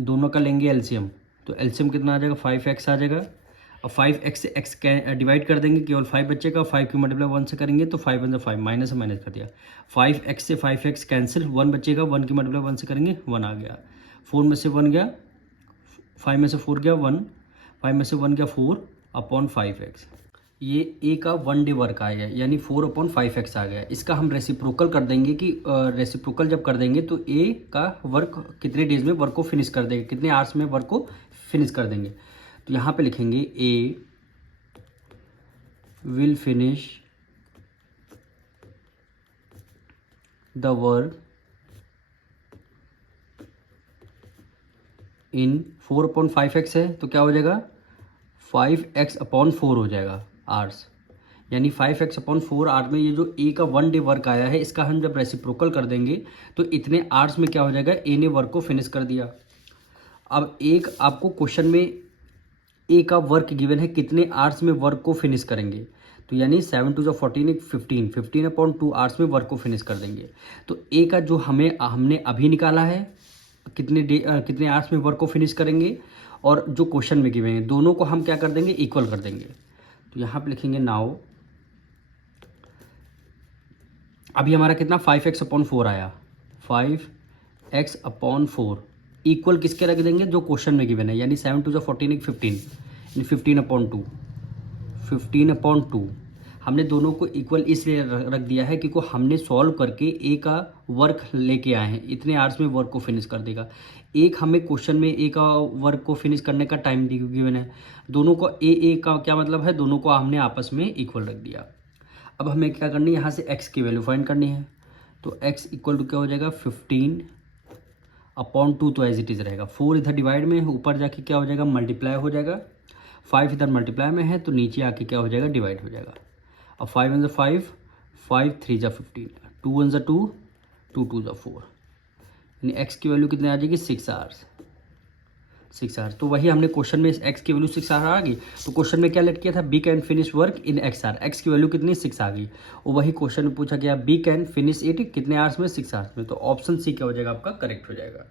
दोनों का लेंगे एलसीएम। तो एलसीएम कितना आ जाएगा, 5x आ जाएगा। अब 5x से x डिवाइड कर देंगे, केवल 5 बचेगा। 5 की मल्टीप्लाई 1 से करेंगे तो 5 1 5 माइनस से माइनस कर दिया। 5x से 5x कैंसिल, 1 बचेगा। 1 की मल्टीप्लाई 1 से करेंगे 1 आ गया। 4 में से 1 गया, 5 में से 4 गया 1, 5 में से 1 गया 4/5x। ये ए का 1 डे वर्क आ गया, यानी 4/5x आ गया। इसका हम रेसिप्रोकल कर देंगे कि रेसिप्रोकल जब कर देंगे तो ए का वर्क कितने डेज में वर्क को फिनिश कर देंगे, कितने आवर्स में वर्क को फिनिश कर देंगे। तो यहाँ पे लिखेंगे A will finish the work in 4/5x है, तो क्या हो जाएगा 5x/4 हो जाएगा आवर्स, यानी 5x/4 आवर्स में ये जो ए का 1 डे वर्क आया है, इसका हम जब रेसिप्रोकल कर देंगे तो इतने आवर्स में क्या हो जाएगा, ए ने वर्क को फिनिश कर दिया। अब एक आपको क्वेश्चन में ए का वर्क गिवन है, कितने आवर्स में वर्क को फिनिश करेंगे, तो यानी 7 × 14 15/2 आवर्स में वर्क को फिनिश कर देंगे। तो ए का जो हमने अभी निकाला है, कितने आवर्स में वर्क को फिनिश करेंगे, और जो क्वेश्चन में गिवन है, दोनों को हम क्या कर देंगे, इक्वल कर देंगे। तो यहाँ पे लिखेंगे नाउ, अभी हमारा कितना 5x/4 आया, 5x/4 इक्वल किसके रख देंगे, जो क्वेश्चन में गिवन है, यानी 7 × 14 15 15/2 15/2। हमने दोनों को इक्वल इसलिए रख दिया है क्योंकि हमने सॉल्व करके ए का वर्क लेके आए हैं, इतने आवर्स में वर्क को फिनिश कर देगा। एक हमें क्वेश्चन में ए का वर्क को फिनिश करने का टाइम गिवन है, दोनों को ए का क्या मतलब है, दोनों को हमने आपस में इक्वल रख दिया। अब हमें क्या करनी है, यहाँ से x की वैल्यू फाइंड करनी है। तो x इक्वल टू क्या हो जाएगा 15/2, तो एज इट इज़ रहेगा। 4 इधर डिवाइड में है, ऊपर जाके क्या हो जाएगा मल्टीप्लाई हो जाएगा, 5 इधर मल्टीप्लाई में है तो नीचे आके क्या हो जाएगा डिवाइड हो जाएगा। अब 5 1 5, 5 3 15, 2 1 2, 2 2 4, यानी x की वैल्यू कितने आ जाएगी 6 आवर्स। तो वही हमने क्वेश्चन में x की वैल्यू 6 आवर आ गई, तो क्वेश्चन में क्या लेट किया था, B can finish work in x hour, x की वैल्यू कितनी 6 आ गई, और वही क्वेश्चन में पूछा गया बी कैन फिनिश इट कितने आवर्स में, 6 आवर्स में। तो ऑप्शन सी क्या हो जाएगा आपका करेक्ट हो जाएगा।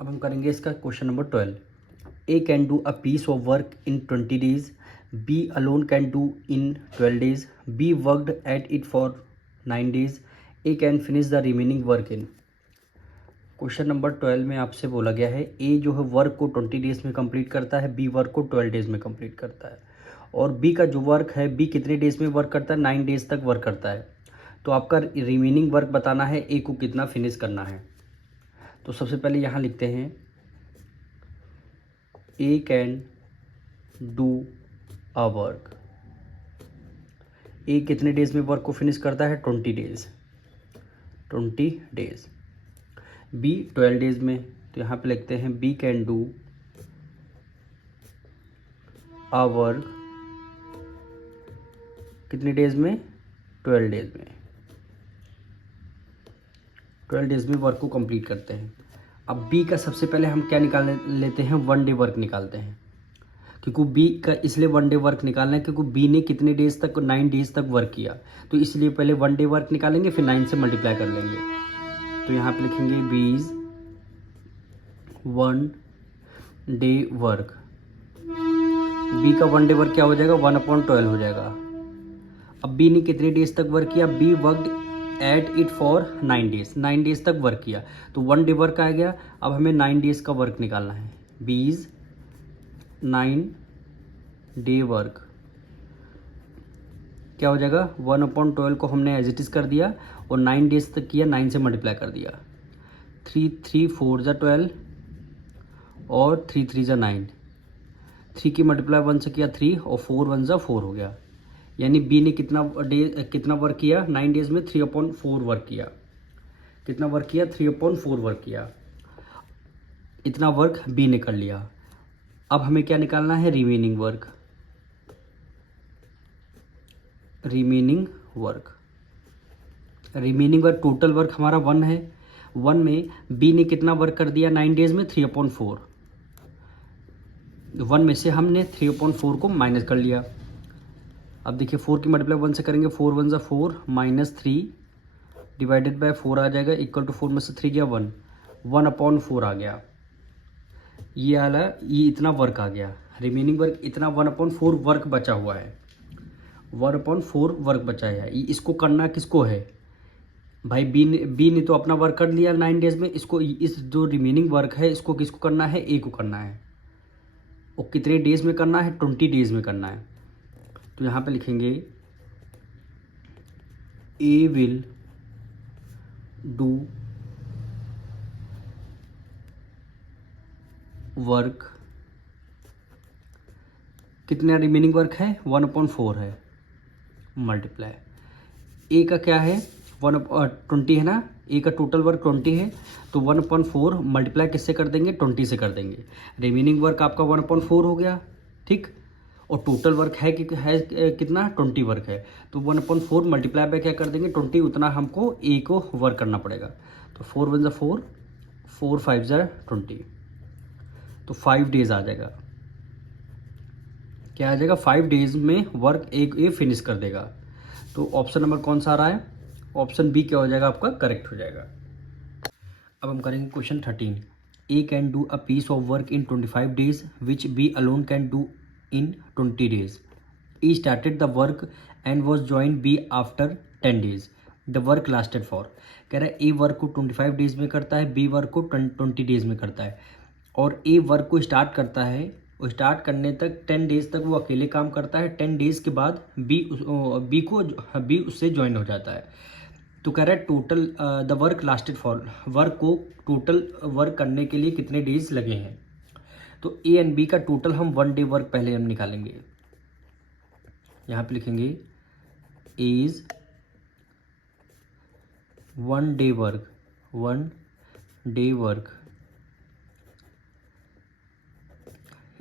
अब हम करेंगे इसका question number 12। A can do a piece of work in 20 days, B alone can do in 12 days, B worked at it for 9 days, A can finish the remaining work in. Question number 12 में आपसे बोला गया है ए जो है वर्क को 20 डेज में कंप्लीट करता है, बी वर्क को 12 डेज में कंप्लीट करता है, और बी का जो वर्क है बी कितने डेज में वर्क करता है, 9 डेज तक वर्क करता है। तो आपका रिमेनिंग वर्क बताना है ए को कितना फिनिश करना है। तो सबसे पहले यहाँ लिखते हैं ए कैन डू अ वर्क, ए कितने डेज में वर्क को फिनिश करता है 20 डेज, बी 12 डेज में, तो यहाँ पे लिखते हैं B can do a work कितने डेज में 12 डेज में, 12 डेज में वर्क को कंप्लीट करते हैं। अब बी का सबसे पहले हम क्या निकाल लेते हैं, 1 डे वर्क निकालते हैं, क्योंकि बी का इसलिए 1 डे वर्क निकालना है क्योंकि बी ने कितने डेज तक 9 डेज तक वर्क किया, तो इसलिए पहले 1 डे वर्क निकालेंगे फिर 9 से मल्टीप्लाई कर लेंगे। तो यहाँ पे लिखेंगे बीज 1 डे वर्क, बी का 1 डे वर्क क्या हो जाएगा 1/12 हो जाएगा। अब बी ने कितने डेज तक वर्क किया, B worked at it for 9 days, 9 days तक वर्क किया, तो 1 डे वर्क आ गया। अब हमें 9 डेज का वर्क निकालना है, बीज 9 डे वर्क क्या हो जाएगा 1/12 को हमने एज इट इज कर दिया और 9 डेज तक किया, 9 से मल्टीप्लाई कर दिया, 3 3 4 = 12 और 3 3 = 9, 3 की मल्टीप्लाई 1 से किया 3 और 4 1 = 4 हो गया, यानी बी ने कितना वर्क किया 9 डेज में 3/4 वर्क किया, कितना वर्क किया 3/4 वर्क किया, इतना वर्क बी ने कर लिया। अब हमें क्या निकालना है, remaining work, remaining work total work हमारा 1 है, 1 में बी ने कितना वर्क कर दिया 9 डेज में 3/4, 1 में से हमने 3/4 को माइनस कर लिया। अब देखिए 4 की मल्टीप्लाई 1 से करेंगे, 4 1 = 4 -3 डिवाइडेड बाय 4 आ जाएगा, इक्वल टू 4 में से 3 गया 1, 1/4 आ गया, ये वाला ये इतना वर्क आ गया, रिमेनिंग वर्क इतना 1/4 वर्क बचा हुआ है, 1/4 वर्क बचा है। इसको करना किसको है भाई, बी ने तो अपना वर्क कर लिया 9 डेज में, इसको इस जो रिमेनिंग वर्क है इसको किसको करना है, ए को करना है। और कितने डेज में करना है, 20 डेज में करना है। तो यहाँ पे लिखेंगे ए विल डू वर्क, कितना रिमेनिंग वर्क है, 1/4 है, मल्टीप्लाई ए का क्या है 20 है ना, ए का टोटल वर्क 20 है, तो 1/4 मल्टीप्लाई किससे कर देंगे, 20 से कर देंगे। रिमेनिंग वर्क आपका 1/4 हो गया, ठीक। और टोटल वर्क है कि है कितना, 20 वर्क है, तो 1/4 मल्टीप्लाई बाय क्या कर देंगे, 20, उतना हमको ए को वर्क करना पड़ेगा। तो 4 1 4, 4 5 20, तो 5 डेज आ जाएगा। क्या आ जाएगा, 5 डेज में वर्क एक ए फिनिश कर देगा। तो ऑप्शन नंबर कौन सा आ रहा है, ऑप्शन बी क्या हो जाएगा आपका, करेक्ट हो जाएगा। अब हम करेंगे question 13। A can do a piece of work in 25 days which B alone can do in 20 days. A started the work and was join B after 10 days. The work lasted for, कह रहा है ए वर्क को 25 डेज में करता है, बी वर्क को 20 डेज में करता है, और ए वर्क को स्टार्ट करता है, और स्टार्ट करने तक 10 डेज तक वो अकेले काम करता है। 10 डेज के बाद बी उससे ज्वाइन हो जाता है। तो कह रहा है total the work lasted for, work को टोटल वर्क करने के लिए कितने डेज लगे हैं। तो ए एंड बी का टोटल हम 1 डे वर्क पहले हम निकालेंगे। यहाँ पे लिखेंगे is 1 day work, 1 day work.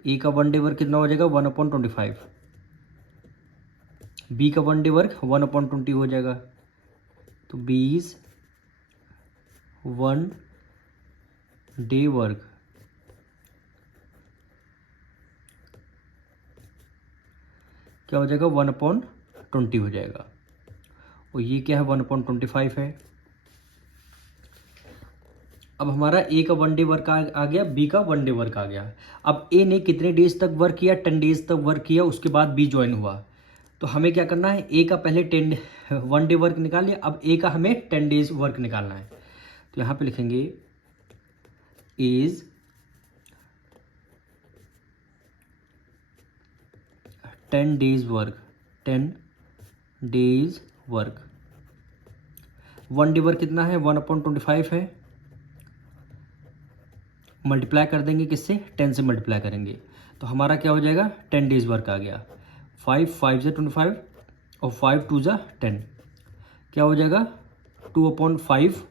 A का 1 डे वर्क कितना हो जाएगा, 1/25। बी का 1 डे वर्क 1/20 हो जाएगा। तो बी इज 1 डे वर्क, क्या हो जाएगा, 1/20 हो जाएगा। और ये क्या है, 1/25 है। अब हमारा ए का 1 डे वर्क आ गया, बी का 1 डे वर्क आ गया। अब ए ने कितने डेज तक वर्क किया, 10 डेज तक वर्क किया, उसके बाद बी ज्वाइन हुआ। तो हमें क्या करना है, ए का पहले 1 डे वर्क निकाल लिया, अब ए का हमें 10 डेज वर्क निकालना है। तो यहाँ पे लिखेंगे is 10 days work, 10 days work. 1 day work कितना है, 1/25 है, मल्टीप्लाई कर देंगे किससे, 10 से मल्टीप्लाई करेंगे। तो हमारा क्या हो जाएगा, 10 डेज वर्क आ गया। 5 5 25 और 5 2 10, क्या हो जाएगा, 2/5,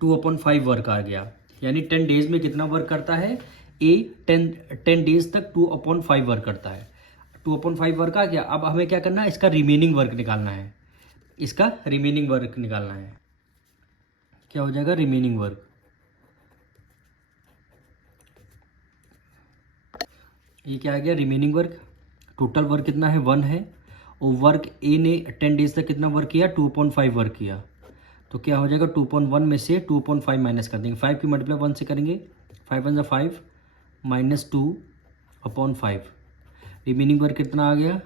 2/5 वर्क आ गया। यानी 10 डेज में कितना वर्क करता है ए, 10 डेज तक 2/5 वर्क करता है। 2/5 वर्क आ गया। अब हमें क्या करना है, इसका रिमेनिंग वर्क निकालना है, इसका रिमेनिंग वर्क निकालना है। क्या हो जाएगा, रिमेनिंग वर्क। ये क्या आ गया, रिमेनिंग वर्क। टोटल वर्क कितना है, 1 है, और वर्क ए ने 10 डेज तक कितना वर्क किया, 2/5 वर्क किया। तो क्या हो जाएगा, 2.1 में से 2/5 माइनस कर देंगे, 5 की मल्टीप्लाई 1 से करेंगे, 5 1 5 माइनस 2/5। रिमेनिंग वर्क कितना आ गया,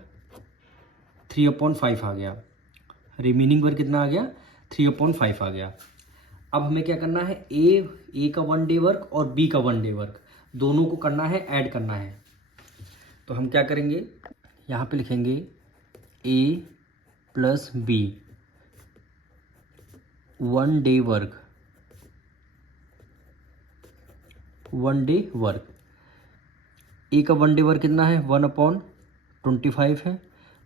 3/5 आ गया। रिमेनिंग वर्क कितना आ गया, 3/5 आ गया। अब हमें क्या करना है, ए का 1 डे वर्क और बी का 1 डे वर्क दोनों को करना है, ऐड करना है। तो हम क्या करेंगे, यहाँ पे लिखेंगे A plus B 1 day work, 1 day work. A का 1 डे वर्क कितना है, 1/25 है,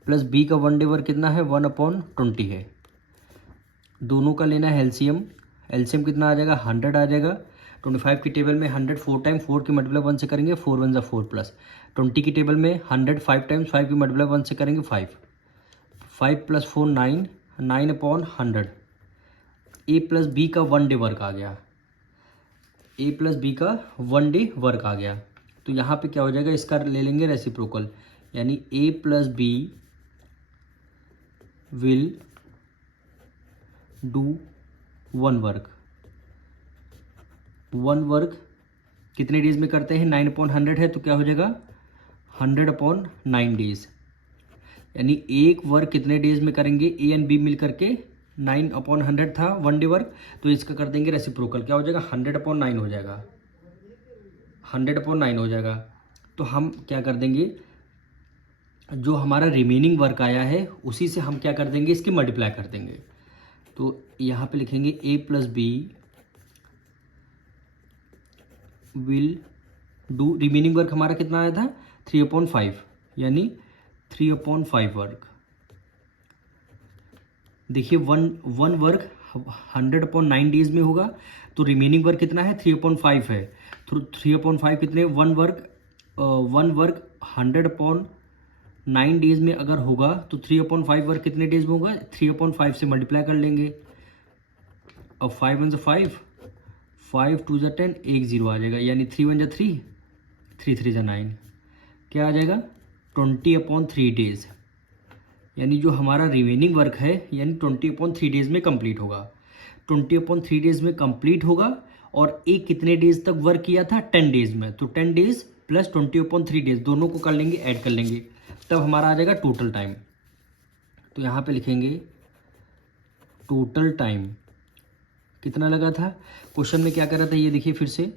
प्लस बी का 1 डे वर्क कितना है, 1/20 है। दोनों का लेना है एलसीएम। एलसीएम कितना आ जाएगा, 100 आ जाएगा। 25 की टेबल में 100 4 टाइम, 4 की मल्टीप्लाई 1 से करेंगे, 4 1 4 प्लस। 20 की टेबल में 100 5 टाइम्स, 5 की मल्टीप्लाई 1 से करेंगे 5, 5 + 4 9, 9/100। ए प्लस बी का 1 डे वर्क आ गया, ए प्लस बी का 1 डे वर्क आ गया। तो यहाँ पे क्या हो जाएगा, इसका ले लेंगे रेसिप्रोकल, यानी A plus B will do 1 work. 1 work कितने डेज में करते हैं, 9/100 है, तो क्या हो जाएगा 100/9 डेज। यानी एक वर्क कितने डेज में करेंगे, ए एंड बी मिल करके 9/100 था 1 डे वर्क, तो इसका कर देंगे रेसिप्रोकल, क्या हो जाएगा 100/9 हो जाएगा। 100/9 हो जाएगा। तो हम क्या कर देंगे, जो हमारा रिमेनिंग वर्क आया है उसी से हम क्या कर देंगे, इसकी मल्टीप्लाई कर देंगे। तो यहाँ पे लिखेंगे a plus B will do, remaining work हमारा कितना आया था 3/5, यानी 3/5 वर्क। देखिए वन वर्क 100/9 डेज में होगा, तो रिमेनिंग वर्क कितना है 3/5 है। तो 3/5 कितने, वन वर्क 100/9 डेज में अगर होगा तो 3/5 वर्क कितने डेज में होगा, 3/5 से मल्टीप्लाई कर लेंगे। अब 5 1 5, 5 2 10, 1 0 आ जाएगा, यानी 3 1 3, 3 3 9, क्या आ जाएगा 20/3 डेज। यानी जो हमारा रिमेनिंग वर्क है यानी 20/3 डेज में कंप्लीट होगा। 20/3 डेज में कंप्लीट होगा। और एक कितने डेज तक वर्क किया था, 10 डेज में, तो 10 डेज प्लस 20/3 डेज दोनों को कर लेंगे, ऐड कर लेंगे, तब हमारा आ जाएगा टोटल टाइम। तो यहाँ पे लिखेंगे टोटल टाइम कितना लगा था। क्वेश्चन में क्या कर रहा था, ये देखिए फिर से,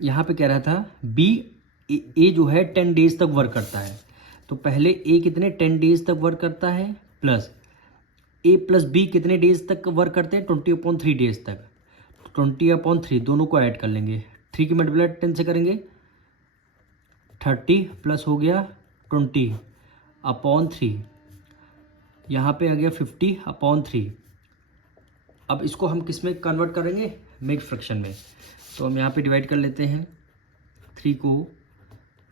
यहाँ पे कह रहा था बी ए जो है 10 डेज तक वर्क करता है। तो पहले ए कितने 10 डेज तक वर्क करता है, प्लस ए प्लस बी कितने डेज तक वर्क करते हैं 20/3 डेज तक। 20/3 दोनों को ऐड कर लेंगे, 3 की मल्टीप्लाई 10 से करेंगे 30 प्लस हो गया 20/3, यहाँ पे आ गया 50/3। अब इसको हम किस में कन्वर्ट करेंगे, मिक्स फ्रैक्शन में। तो हम यहाँ पे डिवाइड कर लेते हैं, 3 को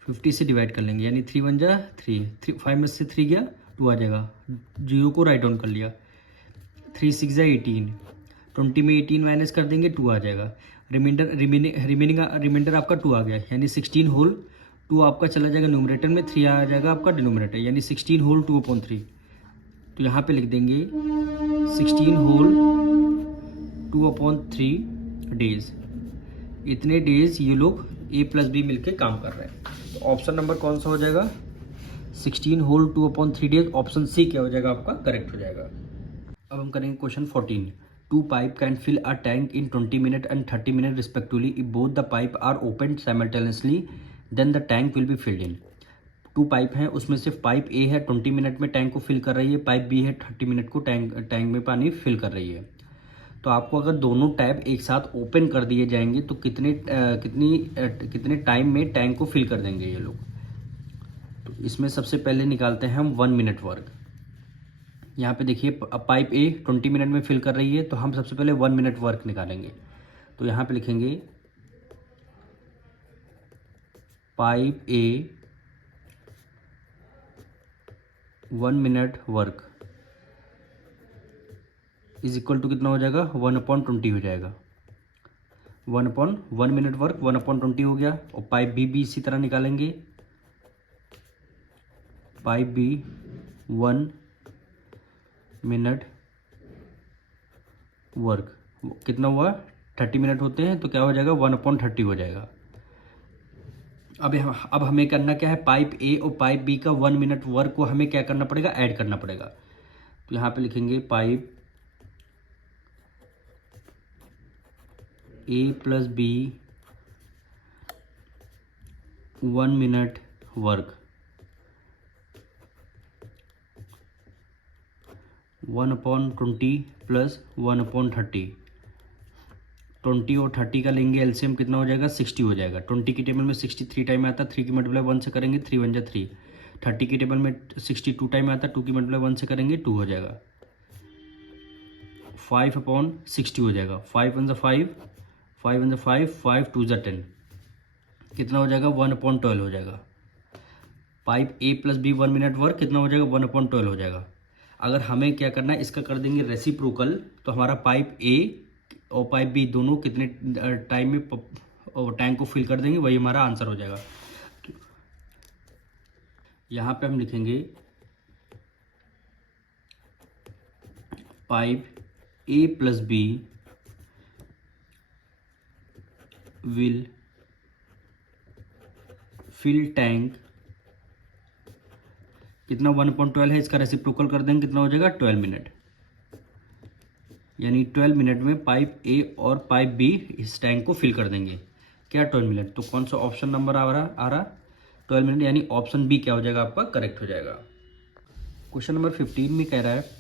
50 से डिवाइड कर लेंगे, यानी 3 1 3, 5 में से 3 गया 2 आ जाएगा, 0 को राइट डाउन कर लिया, 3 6 18, 20 में 18 माइनस कर देंगे 2 आ जाएगा, रिमाइंडर आपका 2 आ गया, यानी 16 होल 2 आपका चला जाएगा न्यूमरेटर में, 3 आ जाएगा आपका डिनोमिनेटर, यानी 16 होल 2/3। तो यहाँ पे लिख देंगे 16 होल 2/3 डेज। इतने डेज ये लोग ए प्लस बी मिलके काम कर रहे हैं। तो ऑप्शन नंबर कौन सा हो जाएगा, 16 होल 2/3 डेज, ऑप्शन सी क्या हो जाएगा आपका, करेक्ट हो जाएगा। अब हम करेंगे question 14। 2 pipe can fill a tank in 20 minute and 30 minute respectively. If both the pipe are open simultaneously then the tank will be filled in. 2 pipe हैं, उसमें सिर्फ पाइप ए है 20 मिनट में टैंक को फिल कर रही है, पाइप बी है 30 मिनट को टैंक में पानी फिल कर रही है। तो आपको अगर दोनों टैप एक साथ ओपन कर दिए जाएंगे तो कितने टाइम में टैंक को फिल कर देंगे ये लोग। तो इसमें सबसे पहले निकालते हैं हम 1 मिनट वर्क। यहाँ पे देखिए पाइप ए 20 मिनट में फिल कर रही है, तो हम सबसे पहले 1 मिनट वर्क निकालेंगे। तो यहाँ पे लिखेंगे pipe A 1 minute work is equal to कितना हो जाएगा 1/20 हो जाएगा। 1 मिनट वर्क 1/20 हो गया। और पाइप बी भी इसी तरह निकालेंगे, पाइप बी 1 मिनट वर्क कितना हुआ 30 मिनट होते हैं, तो क्या हो जाएगा 1/30 हो जाएगा। अब हमें करना क्या है, पाइप ए और पाइप बी का 1 मिनट वर्क को हमें क्या करना पड़ेगा, ऐड करना पड़ेगा। तो यहाँ पे लिखेंगे pipe A plus B 1 minute work 1/20 plus 1/30। 20 और 30 का लेंगे एलसीएम कितना हो जाएगा 60 हो जाएगा। 20 की टेबल में 63 टाइम आता है, 3 की मल्टीप्लाई 1 से करेंगे 3 1 3। 30 की टेबल में 62 टाइम आता है, 2 की मल्टीप्लाई 1 से करेंगे 2 हो जाएगा। 5/60 हो जाएगा। 5 1 5, 5 1 5, 5 2 10, कितना हो जाएगा 1/12 हो जाएगा। Pipe A plus B 1 minute work कितना हो जाएगा 1/12 हो जाएगा। अगर हमें क्या करना है, इसका कर देंगे रेसिप्रोकल, तो हमारा पाइप ए और पाइप बी दोनों कितने टाइम में टैंक को फिल कर देंगे, वही हमारा आंसर हो जाएगा। यहाँ पे हम लिखेंगे pipe A plus B will fill tank कितना 1/12 है, इसका रेसिप्रोकल कर देंगे कितना हो जाएगा 12 मिनट। यानी 12 मिनट में पाइप ए और पाइप बी इस टैंक को फिल कर देंगे। क्या 12 मिनट, तो कौन सा ऑप्शन नंबर आ रहा 12 मिनट, यानी ऑप्शन बी क्या हो जाएगा आपका करेक्ट हो जाएगा। क्वेश्चन नंबर 15 में कह रहा है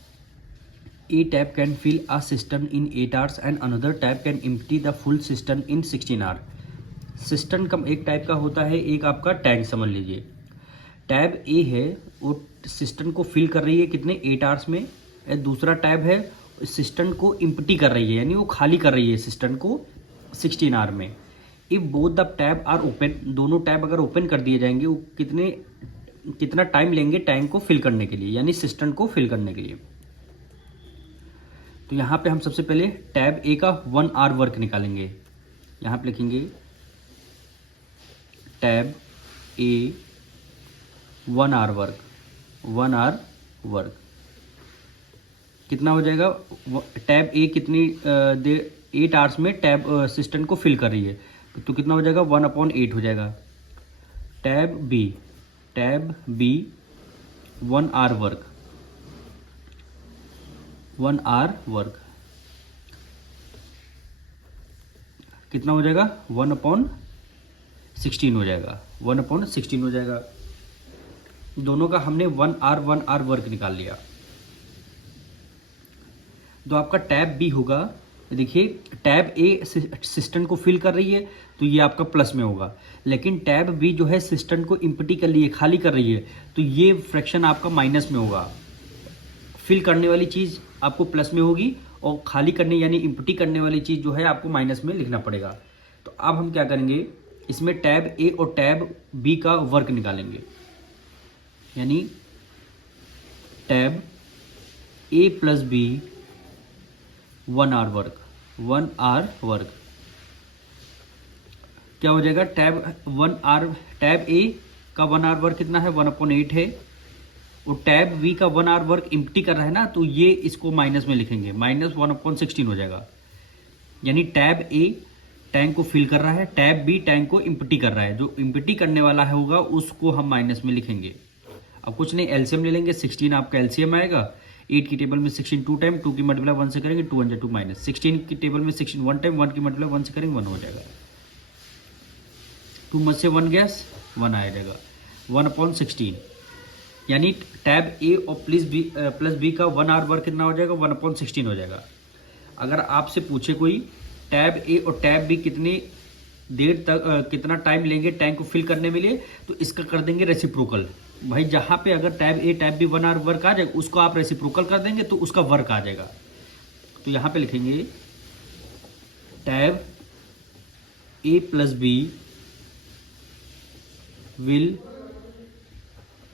a tap can fill a system in 8 hours and another tap can empty the full system in 16 hour. System का एक टाइप का होता है, एक आपका टैंक समझ लीजिए। टैब ए है वो सिस्टम को फिल कर रही है कितने 8 आवर्स में, दूसरा टैब है सिस्टम को इम्प्टी कर रही है यानी वो खाली कर रही है सिस्टम को 16 आवर में। If both the tab are open, दोनों टैब अगर ओपन कर दिए जाएंगे वो कितना टाइम लेंगे टैंक को फिल करने के लिए यानी सिस्टम को फिल करने के लिए। तो यहाँ पे हम सबसे पहले टैब ए का 1 आवर वर्क निकालेंगे। यहाँ पे लिखेंगे tab A 1 hour work, 1 hour work कितना हो जाएगा। टैब ए कितनी देर 8 आवर्स में टैब सिस्टम को फिल कर रही है, तो कितना हो जाएगा 1/8 हो जाएगा। Tab B 1 hour work, 1 hour work कितना हो जाएगा 1/16 हो जाएगा, 1/16 हो जाएगा। दोनों का हमने 1 आवर वर्क निकाल लिया। तो आपका टैब बी होगा, देखिए टैब ए सिस्टम को फिल कर रही है तो ये आपका प्लस में होगा, लेकिन टैब बी जो है सिस्टम को इम्प्टी कर रही है खाली कर रही है तो ये फ्रैक्शन आपका माइनस में होगा। फिल करने वाली चीज़ आपको प्लस में होगी और खाली करने यानी इम्प्टी करने वाली चीज़ जो है आपको माइनस में लिखना पड़ेगा। तो अब हम क्या करेंगे, इसमें टैब ए और टैब बी का वर्क निकालेंगे, यानी tab A plus B 1 hour work, 1 hour work क्या हो जाएगा। टैब ए का 1 आवर वर्क कितना है 1/8 है, और टैब बी का 1 आवर वर्क इम्प्टी कर रहा है ना, तो ये इसको माइनस में लिखेंगे, -1/16 हो जाएगा। यानी टैब ए टैंक को फिल कर रहा है, टैब बी टैंक को इम्प्टी कर रहा है, जो इम्प्टी करने वाला है होगा उसको हम माइनस में लिखेंगे। अब कुछ नहीं, एलसीएम ले लेंगे, 16 आपका एलसीएम आएगा। 8 की टेबल में 16 2 टाइम, 2 की मल्टीप्लाई 1 से करेंगे 2 × 2 माइनस, 16 की टेबल में 16 1 टाइम, 1 की मल्टीप्लाई 1 से करेंगे 1 हो जाएगा। 2 में से 1 गैस 1 आ जाएगा, 1/16 यानी टैब ए और प्लस बी का 1 आवर वर्क कितना हो जाएगा 1/16 हो जाएगा। अगर आपसे पूछे कोई टैब ए और टैब बी कितनी देर तक कितना टाइम लेंगे टैंक को फिल करने में लिए, तो इसका कर देंगे रेसिप्रोकल। भाई जहाँ पे अगर tab A tab B 1 hour work आ जाएगा उसको आप रेसिप्रोकल कर देंगे तो उसका वर्क आ जाएगा। तो यहाँ पे लिखेंगे tab A plus B will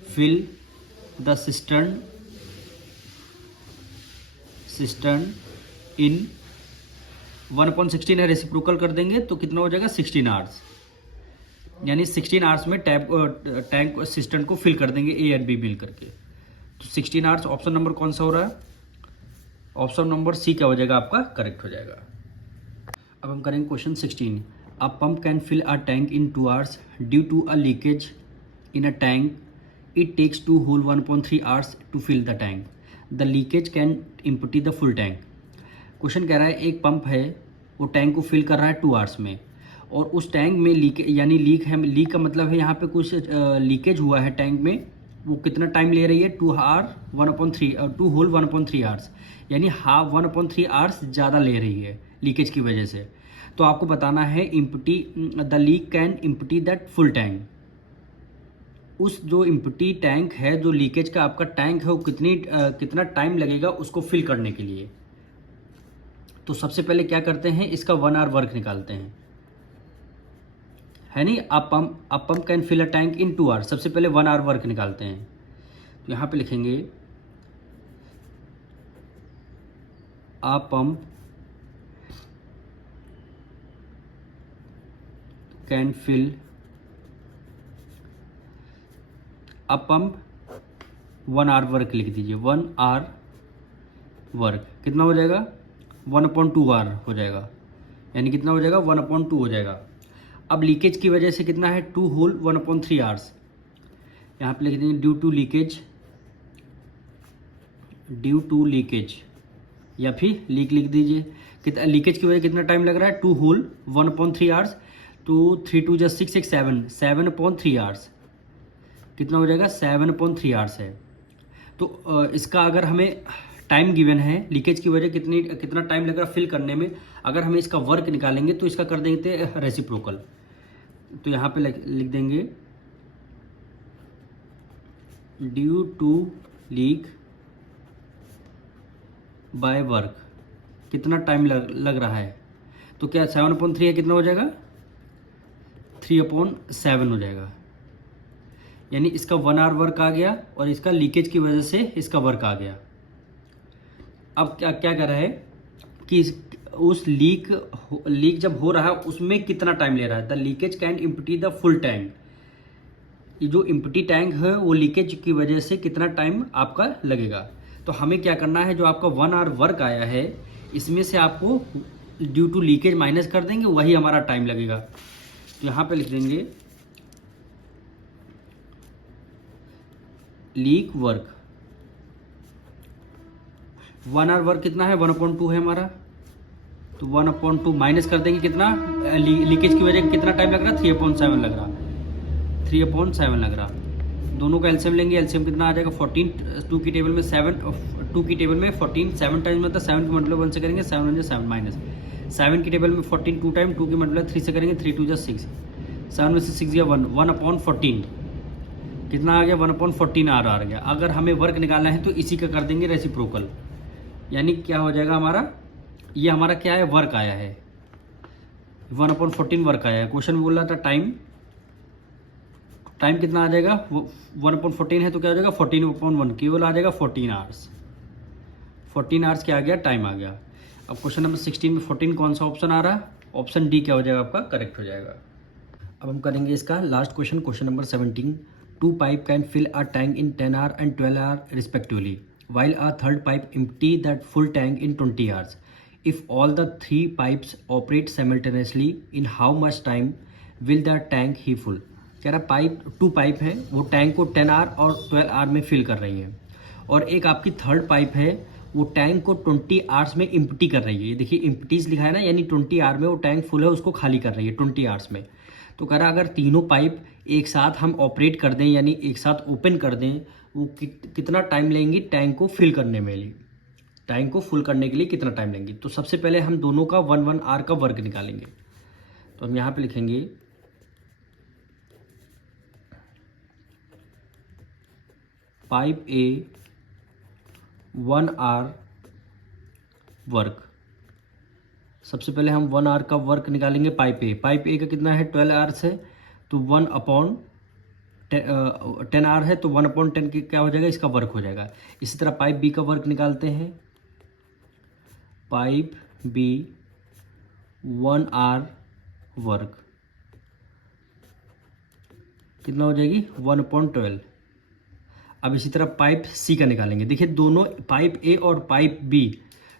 fill the system in 1/16 है, रेसिप्रोकल कर देंगे तो कितना हो जाएगा 16 आवर्स, यानी 16 आवर्स में टैंक सिस्टम को फिल कर देंगे ए एंड बी मिल करके। तो 16 आवर्स ऑप्शन नंबर कौन सा हो रहा है, ऑप्शन नंबर सी क्या हो जाएगा आपका करेक्ट हो जाएगा। अब हम करेंगे question 16। A pump can fill a tank in 2 hours due to a leakage in a tank, it takes 2 whole 1.3 hours to fill the tank, the leakage can empty the full tank. Question कह रहा है एक पंप है वो टैंक को फिल कर रहा है 2 आवर्स में, और उस टैंक में लीक यानी लीक है, लीक का मतलब है यहाँ पे कुछ लीकेज हुआ है टैंक में, वो कितना टाइम ले रही है 2 होल 1.3 आवर्स, यानी 1.3 आवर्स ज़्यादा ले रही है लीकेज की वजह से। तो आपको बताना है empty the leak can empty that full tank, उस जो इम्प्टी टैंक है जो लीकेज का आपका टैंक है वो कितना टाइम लगेगा उसको फिल करने के लिए। तो सबसे पहले क्या करते हैं इसका 1 आवर वर्क निकालते हैं, है नहीं। A pump can fill a tank in 2 hours, सबसे पहले 1 आवर वर्क निकालते हैं। तो यहाँ पे लिखेंगे a pump can fill a pump 1 hour work लिख दीजिए, 1 आवर वर्क कितना हो जाएगा 1/2 आवर हो जाएगा, यानी कितना हो जाएगा 1/2 हो जाएगा। अब लीकेज की वजह से कितना है 2 होल 1.3 आवर्स, यहाँ पे लिख देंगे ड्यू टू लीकेज या फिर लीक लिख दीजिए। कितना लीकेज की वजह कितना टाइम लग रहा है 2 होल 1.3 आवर्स, तो 3 2 6 6 7/3 आवर्स कितना हो जाएगा, 7/3 आवर्स है। तो इसका अगर हमें टाइम गिवन है, लीकेज की वजह कितना टाइम लग रहा फिल करने में, अगर हमें इसका वर्क निकालेंगे तो इसका कर देंगे रेसिप्रोकल। तो यहाँ पे लिख देंगे due to leak by work, कितना टाइम लग रहा है। तो क्या 7/3 है, कितना हो जाएगा, 3/7 हो जाएगा। यानी इसका 1 आवर वर्क आ गया और इसका लीकेज की वजह से इसका वर्क आ गया। अब क्या क्या कर रहा है कि उस लीक जब हो रहा है उसमें कितना टाइम ले रहा है। The leakage can empty the full tank, ये जो इम्पटी टैंक है वो लीकेज की वजह से कितना टाइम आपका लगेगा। तो हमें क्या करना है, जो आपका 1 आवर वर्क आया है इसमें से आपको ड्यू टू लीकेज माइनस कर देंगे, वही हमारा टाइम लगेगा। तो यहाँ पे लिख देंगे लीक वर्क, 1 आवर वर्क कितना है, 1/2 है हमारा। तो 1/2 माइनस कर देंगे कितना, लीकेज की वजह कितना टाइम लग रहा, 3/7 लग रहा, 3/7 लग रहा। दोनों का एलसीएम लेंगे, एलसीएम कितना आ जाएगा 14, 2 की टेबल में 7, 2 की टेबल में 14, 7 टाइम्स मतलब 7 की मल्टीप्लाई 1 से करेंगे, 7 1 7 माइनस 7 की टेबल में 14 2 टाइम, 2 की मल्टीप्लाई 3 से करेंगे, 3 2 6, 7 में से 6 गया 1, 1/14 कितना आ गया, 1/14 आ गया। अगर हमें वर्क निकालना है तो इसी का कर देंगे रेसिप्रोकल, यानी क्या हो जाएगा हमारा, ये हमारा क्या है, वर्क आया है, 1/14 वर्क आया है। क्वेश्चन में बोल रहा था टाइम कितना आ जाएगा, 1/14 है तो क्या हो जाएगा 14/1, केवल आ जाएगा 14 आवर्स। 14 आवर्स क्या आ गया, टाइम आ गया। अब क्वेश्चन नंबर 16 में 14 कौन सा ऑप्शन आ रहा है, ऑप्शन डी क्या हो जाएगा आपका, करेक्ट हो जाएगा। अब हम करेंगे इसका last question, question number 17। 2 pipe can fill a tank in 10 hour and 12 hour respectively, while a third pipe empty that full tank in 20 hours. If all the 3 pipes operate simultaneously, in how much time will the tank he full? कह रहा 2 पाइप है, वो टैंक को 10 आवर और 12 आवर में फिल कर रही है, और एक आपकी थर्ड पाइप है वो टैंक को 20 आवर्स में इम्पटी कर रही है। ये देखिए इम्पटीज लिखा है ना, यानी 20 आवर में वो टैंक फुल है उसको खाली कर रही है 20 आवर्स में। तो कह रहा अगर तीनों पाइप एक साथ हम ऑपरेट कर दें, यानी एक साथ ओपन कर दें, वो कितना टाइम लेंगी टैंक को फिल करने में, टैंक को फुल करने के लिए कितना टाइम लेंगी। तो सबसे पहले हम दोनों का 1 आवर का वर्क निकालेंगे। तो हम यहाँ पे लिखेंगे पाइप ए 1 आवर वर्क। सबसे पहले हम 1 आवर का वर्क निकालेंगे पाइप ए का कितना है 12 आवर्स है, तो 1/10 आवर है, तो 1/10 की क्या हो जाएगा, इसका वर्क हो जाएगा। इसी तरह पाइप बी का वर्क निकालते हैं, पाइप बी 1 आवर वर्क कितना हो जाएगी 1/12। अब इसी तरह पाइप सी का निकालेंगे। देखिए दोनों पाइप ए और पाइप बी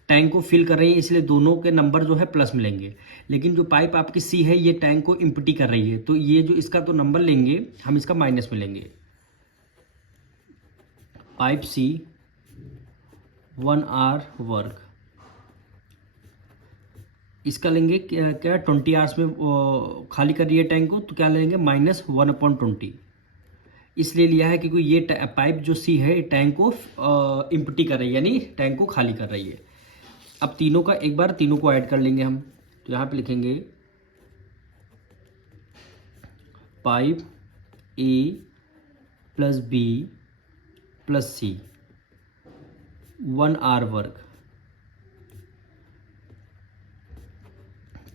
टैंक को फिल कर रही है, इसलिए दोनों के नंबर जो है प्लस मिलेंगे। लेकिन जो पाइप आपकी सी है ये टैंक को इम्पटी कर रही है, तो ये जो इसका तो नंबर लेंगे हम इसका माइनस में लेंगे। पाइप सी 1 आवर वर्क, इसका लेंगे क्या 20 आवर्स में खाली कर रही है टैंक को, तो क्या लेंगे -1/20। इसलिए लिया है क्योंकि ये पाइप जो सी है टैंक को इम्पटी कर रही है, यानी टैंक को खाली कर रही है। अब तीनों का एक बार तीनों को ऐड कर लेंगे हम। तो यहाँ पे लिखेंगे pipe A plus B plus C 1 hour work,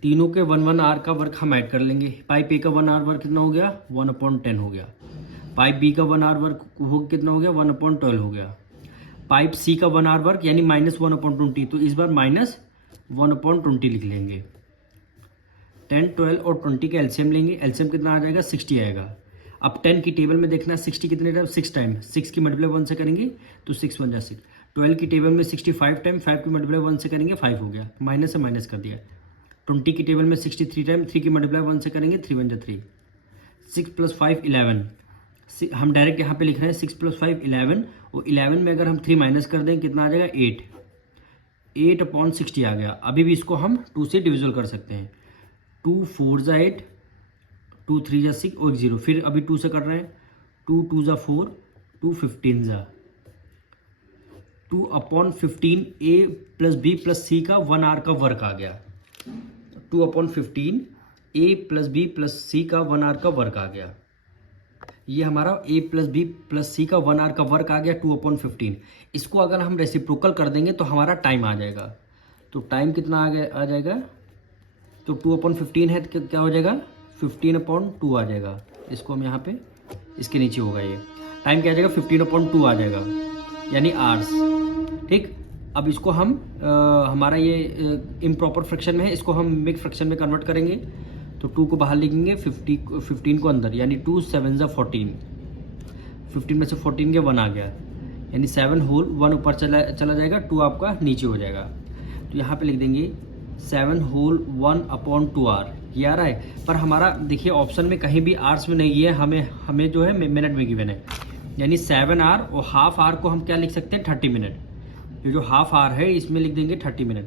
तीनों के 1 आवर का वर्क हम ऐड कर लेंगे। पाइप ए का 1 आवर वर्क कितना हो गया 1/10 हो गया। पाइप बी का 1 आवर वर्क वो कितना हो गया 1/12 हो गया। पाइप सी का 1 आवर वर्क यानी -1/20, तो इस बार -1/20 लिख लेंगे। 10, 12 और 20 का एलसीएम लेंगे, एलसीएम कितना आ जाएगा 60 आएगा। अब 10 की टेबल में देखना 60 कितने टाइम 6 टाइम, 6 की मल्टीप्लाई 1 से करेंगे तो 6 1 जा 6। 12 की टेबल में 65 टाइम, 5 की मल्टीप्लाई 1 से करेंगे 5 हो गया, माइनस से माइनस कर दिया। 20 की टेबल में 63 टाइम, 3 की मल्टीप्लाई 1 से करेंगे 3 1 जा 3, 6 + 5 11। हम डायरेक्ट यहाँ पे लिख रहे हैं 6 + 5 11, और 11 में अगर हम 3 माइनस कर दें कितना आ जाएगा 8, 8/60 आ गया। अभी भी इसको हम 2 से डिविजल कर सकते हैं, 2 4 8, 2 3 जा 6 और 0, फिर अभी 2 से कर रहे हैं, 2 2 जा 4, 2 15 जा 2/15 ए प्लस बी प्लस सी का 1 आर का वर्क आ गया। 2/15 ए प्लस बी प्लस सी का 1 आर का वर्क आ गया। ये हमारा a प्लस बी प्लस सी का 1 आर का वर्क आ गया 2/15। इसको अगर हम रेसिप्रोकल कर देंगे तो हमारा टाइम आ जाएगा। तो टाइम कितना आ जाएगा, तो 2/15 है तो क्या हो जाएगा 15/2 आ जाएगा। इसको हम यहाँ पे इसके नीचे होगा, ये टाइम क्या आ जाएगा 15/2 आ जाएगा, यानी आवर्स। ठीक, अब इसको हम हमारा ये इम्प्रॉपर फ्रैक्शन में है, इसको हम मिक्स फ्रैक्शन में कन्वर्ट करेंगे। तो 2 को बाहर लिखेंगे, 15 को अंदर, यानी 2 7 जा 14, 15 में से 14 के 1 आ गया, यानी 7 होल 1 ऊपर चला जाएगा, 2 आपका नीचे हो जाएगा। तो यहाँ पे लिख देंगे 7 होल 1/2 आर, ये आ रहा है। पर हमारा देखिए ऑप्शन में कहीं भी आर्स में नहीं है, हमें जो है मिनट में गिवन है, यानी 7 आर और हाफ आर को हम क्या लिख सकते हैं 30 मिनट। ये जो हाफ आर है इसमें लिख देंगे 30 मिनट,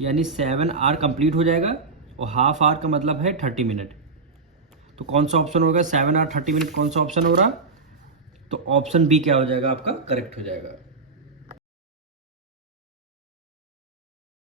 यानी 7 आर कंप्लीट हो जाएगा और हाफ आवर का मतलब है 30 मिनट। तो कौन सा ऑप्शन होगा 7 आवर 30 मिनट, कौन सा ऑप्शन हो रहा, तो ऑप्शन बी क्या हो जाएगा आपका करेक्ट हो जाएगा।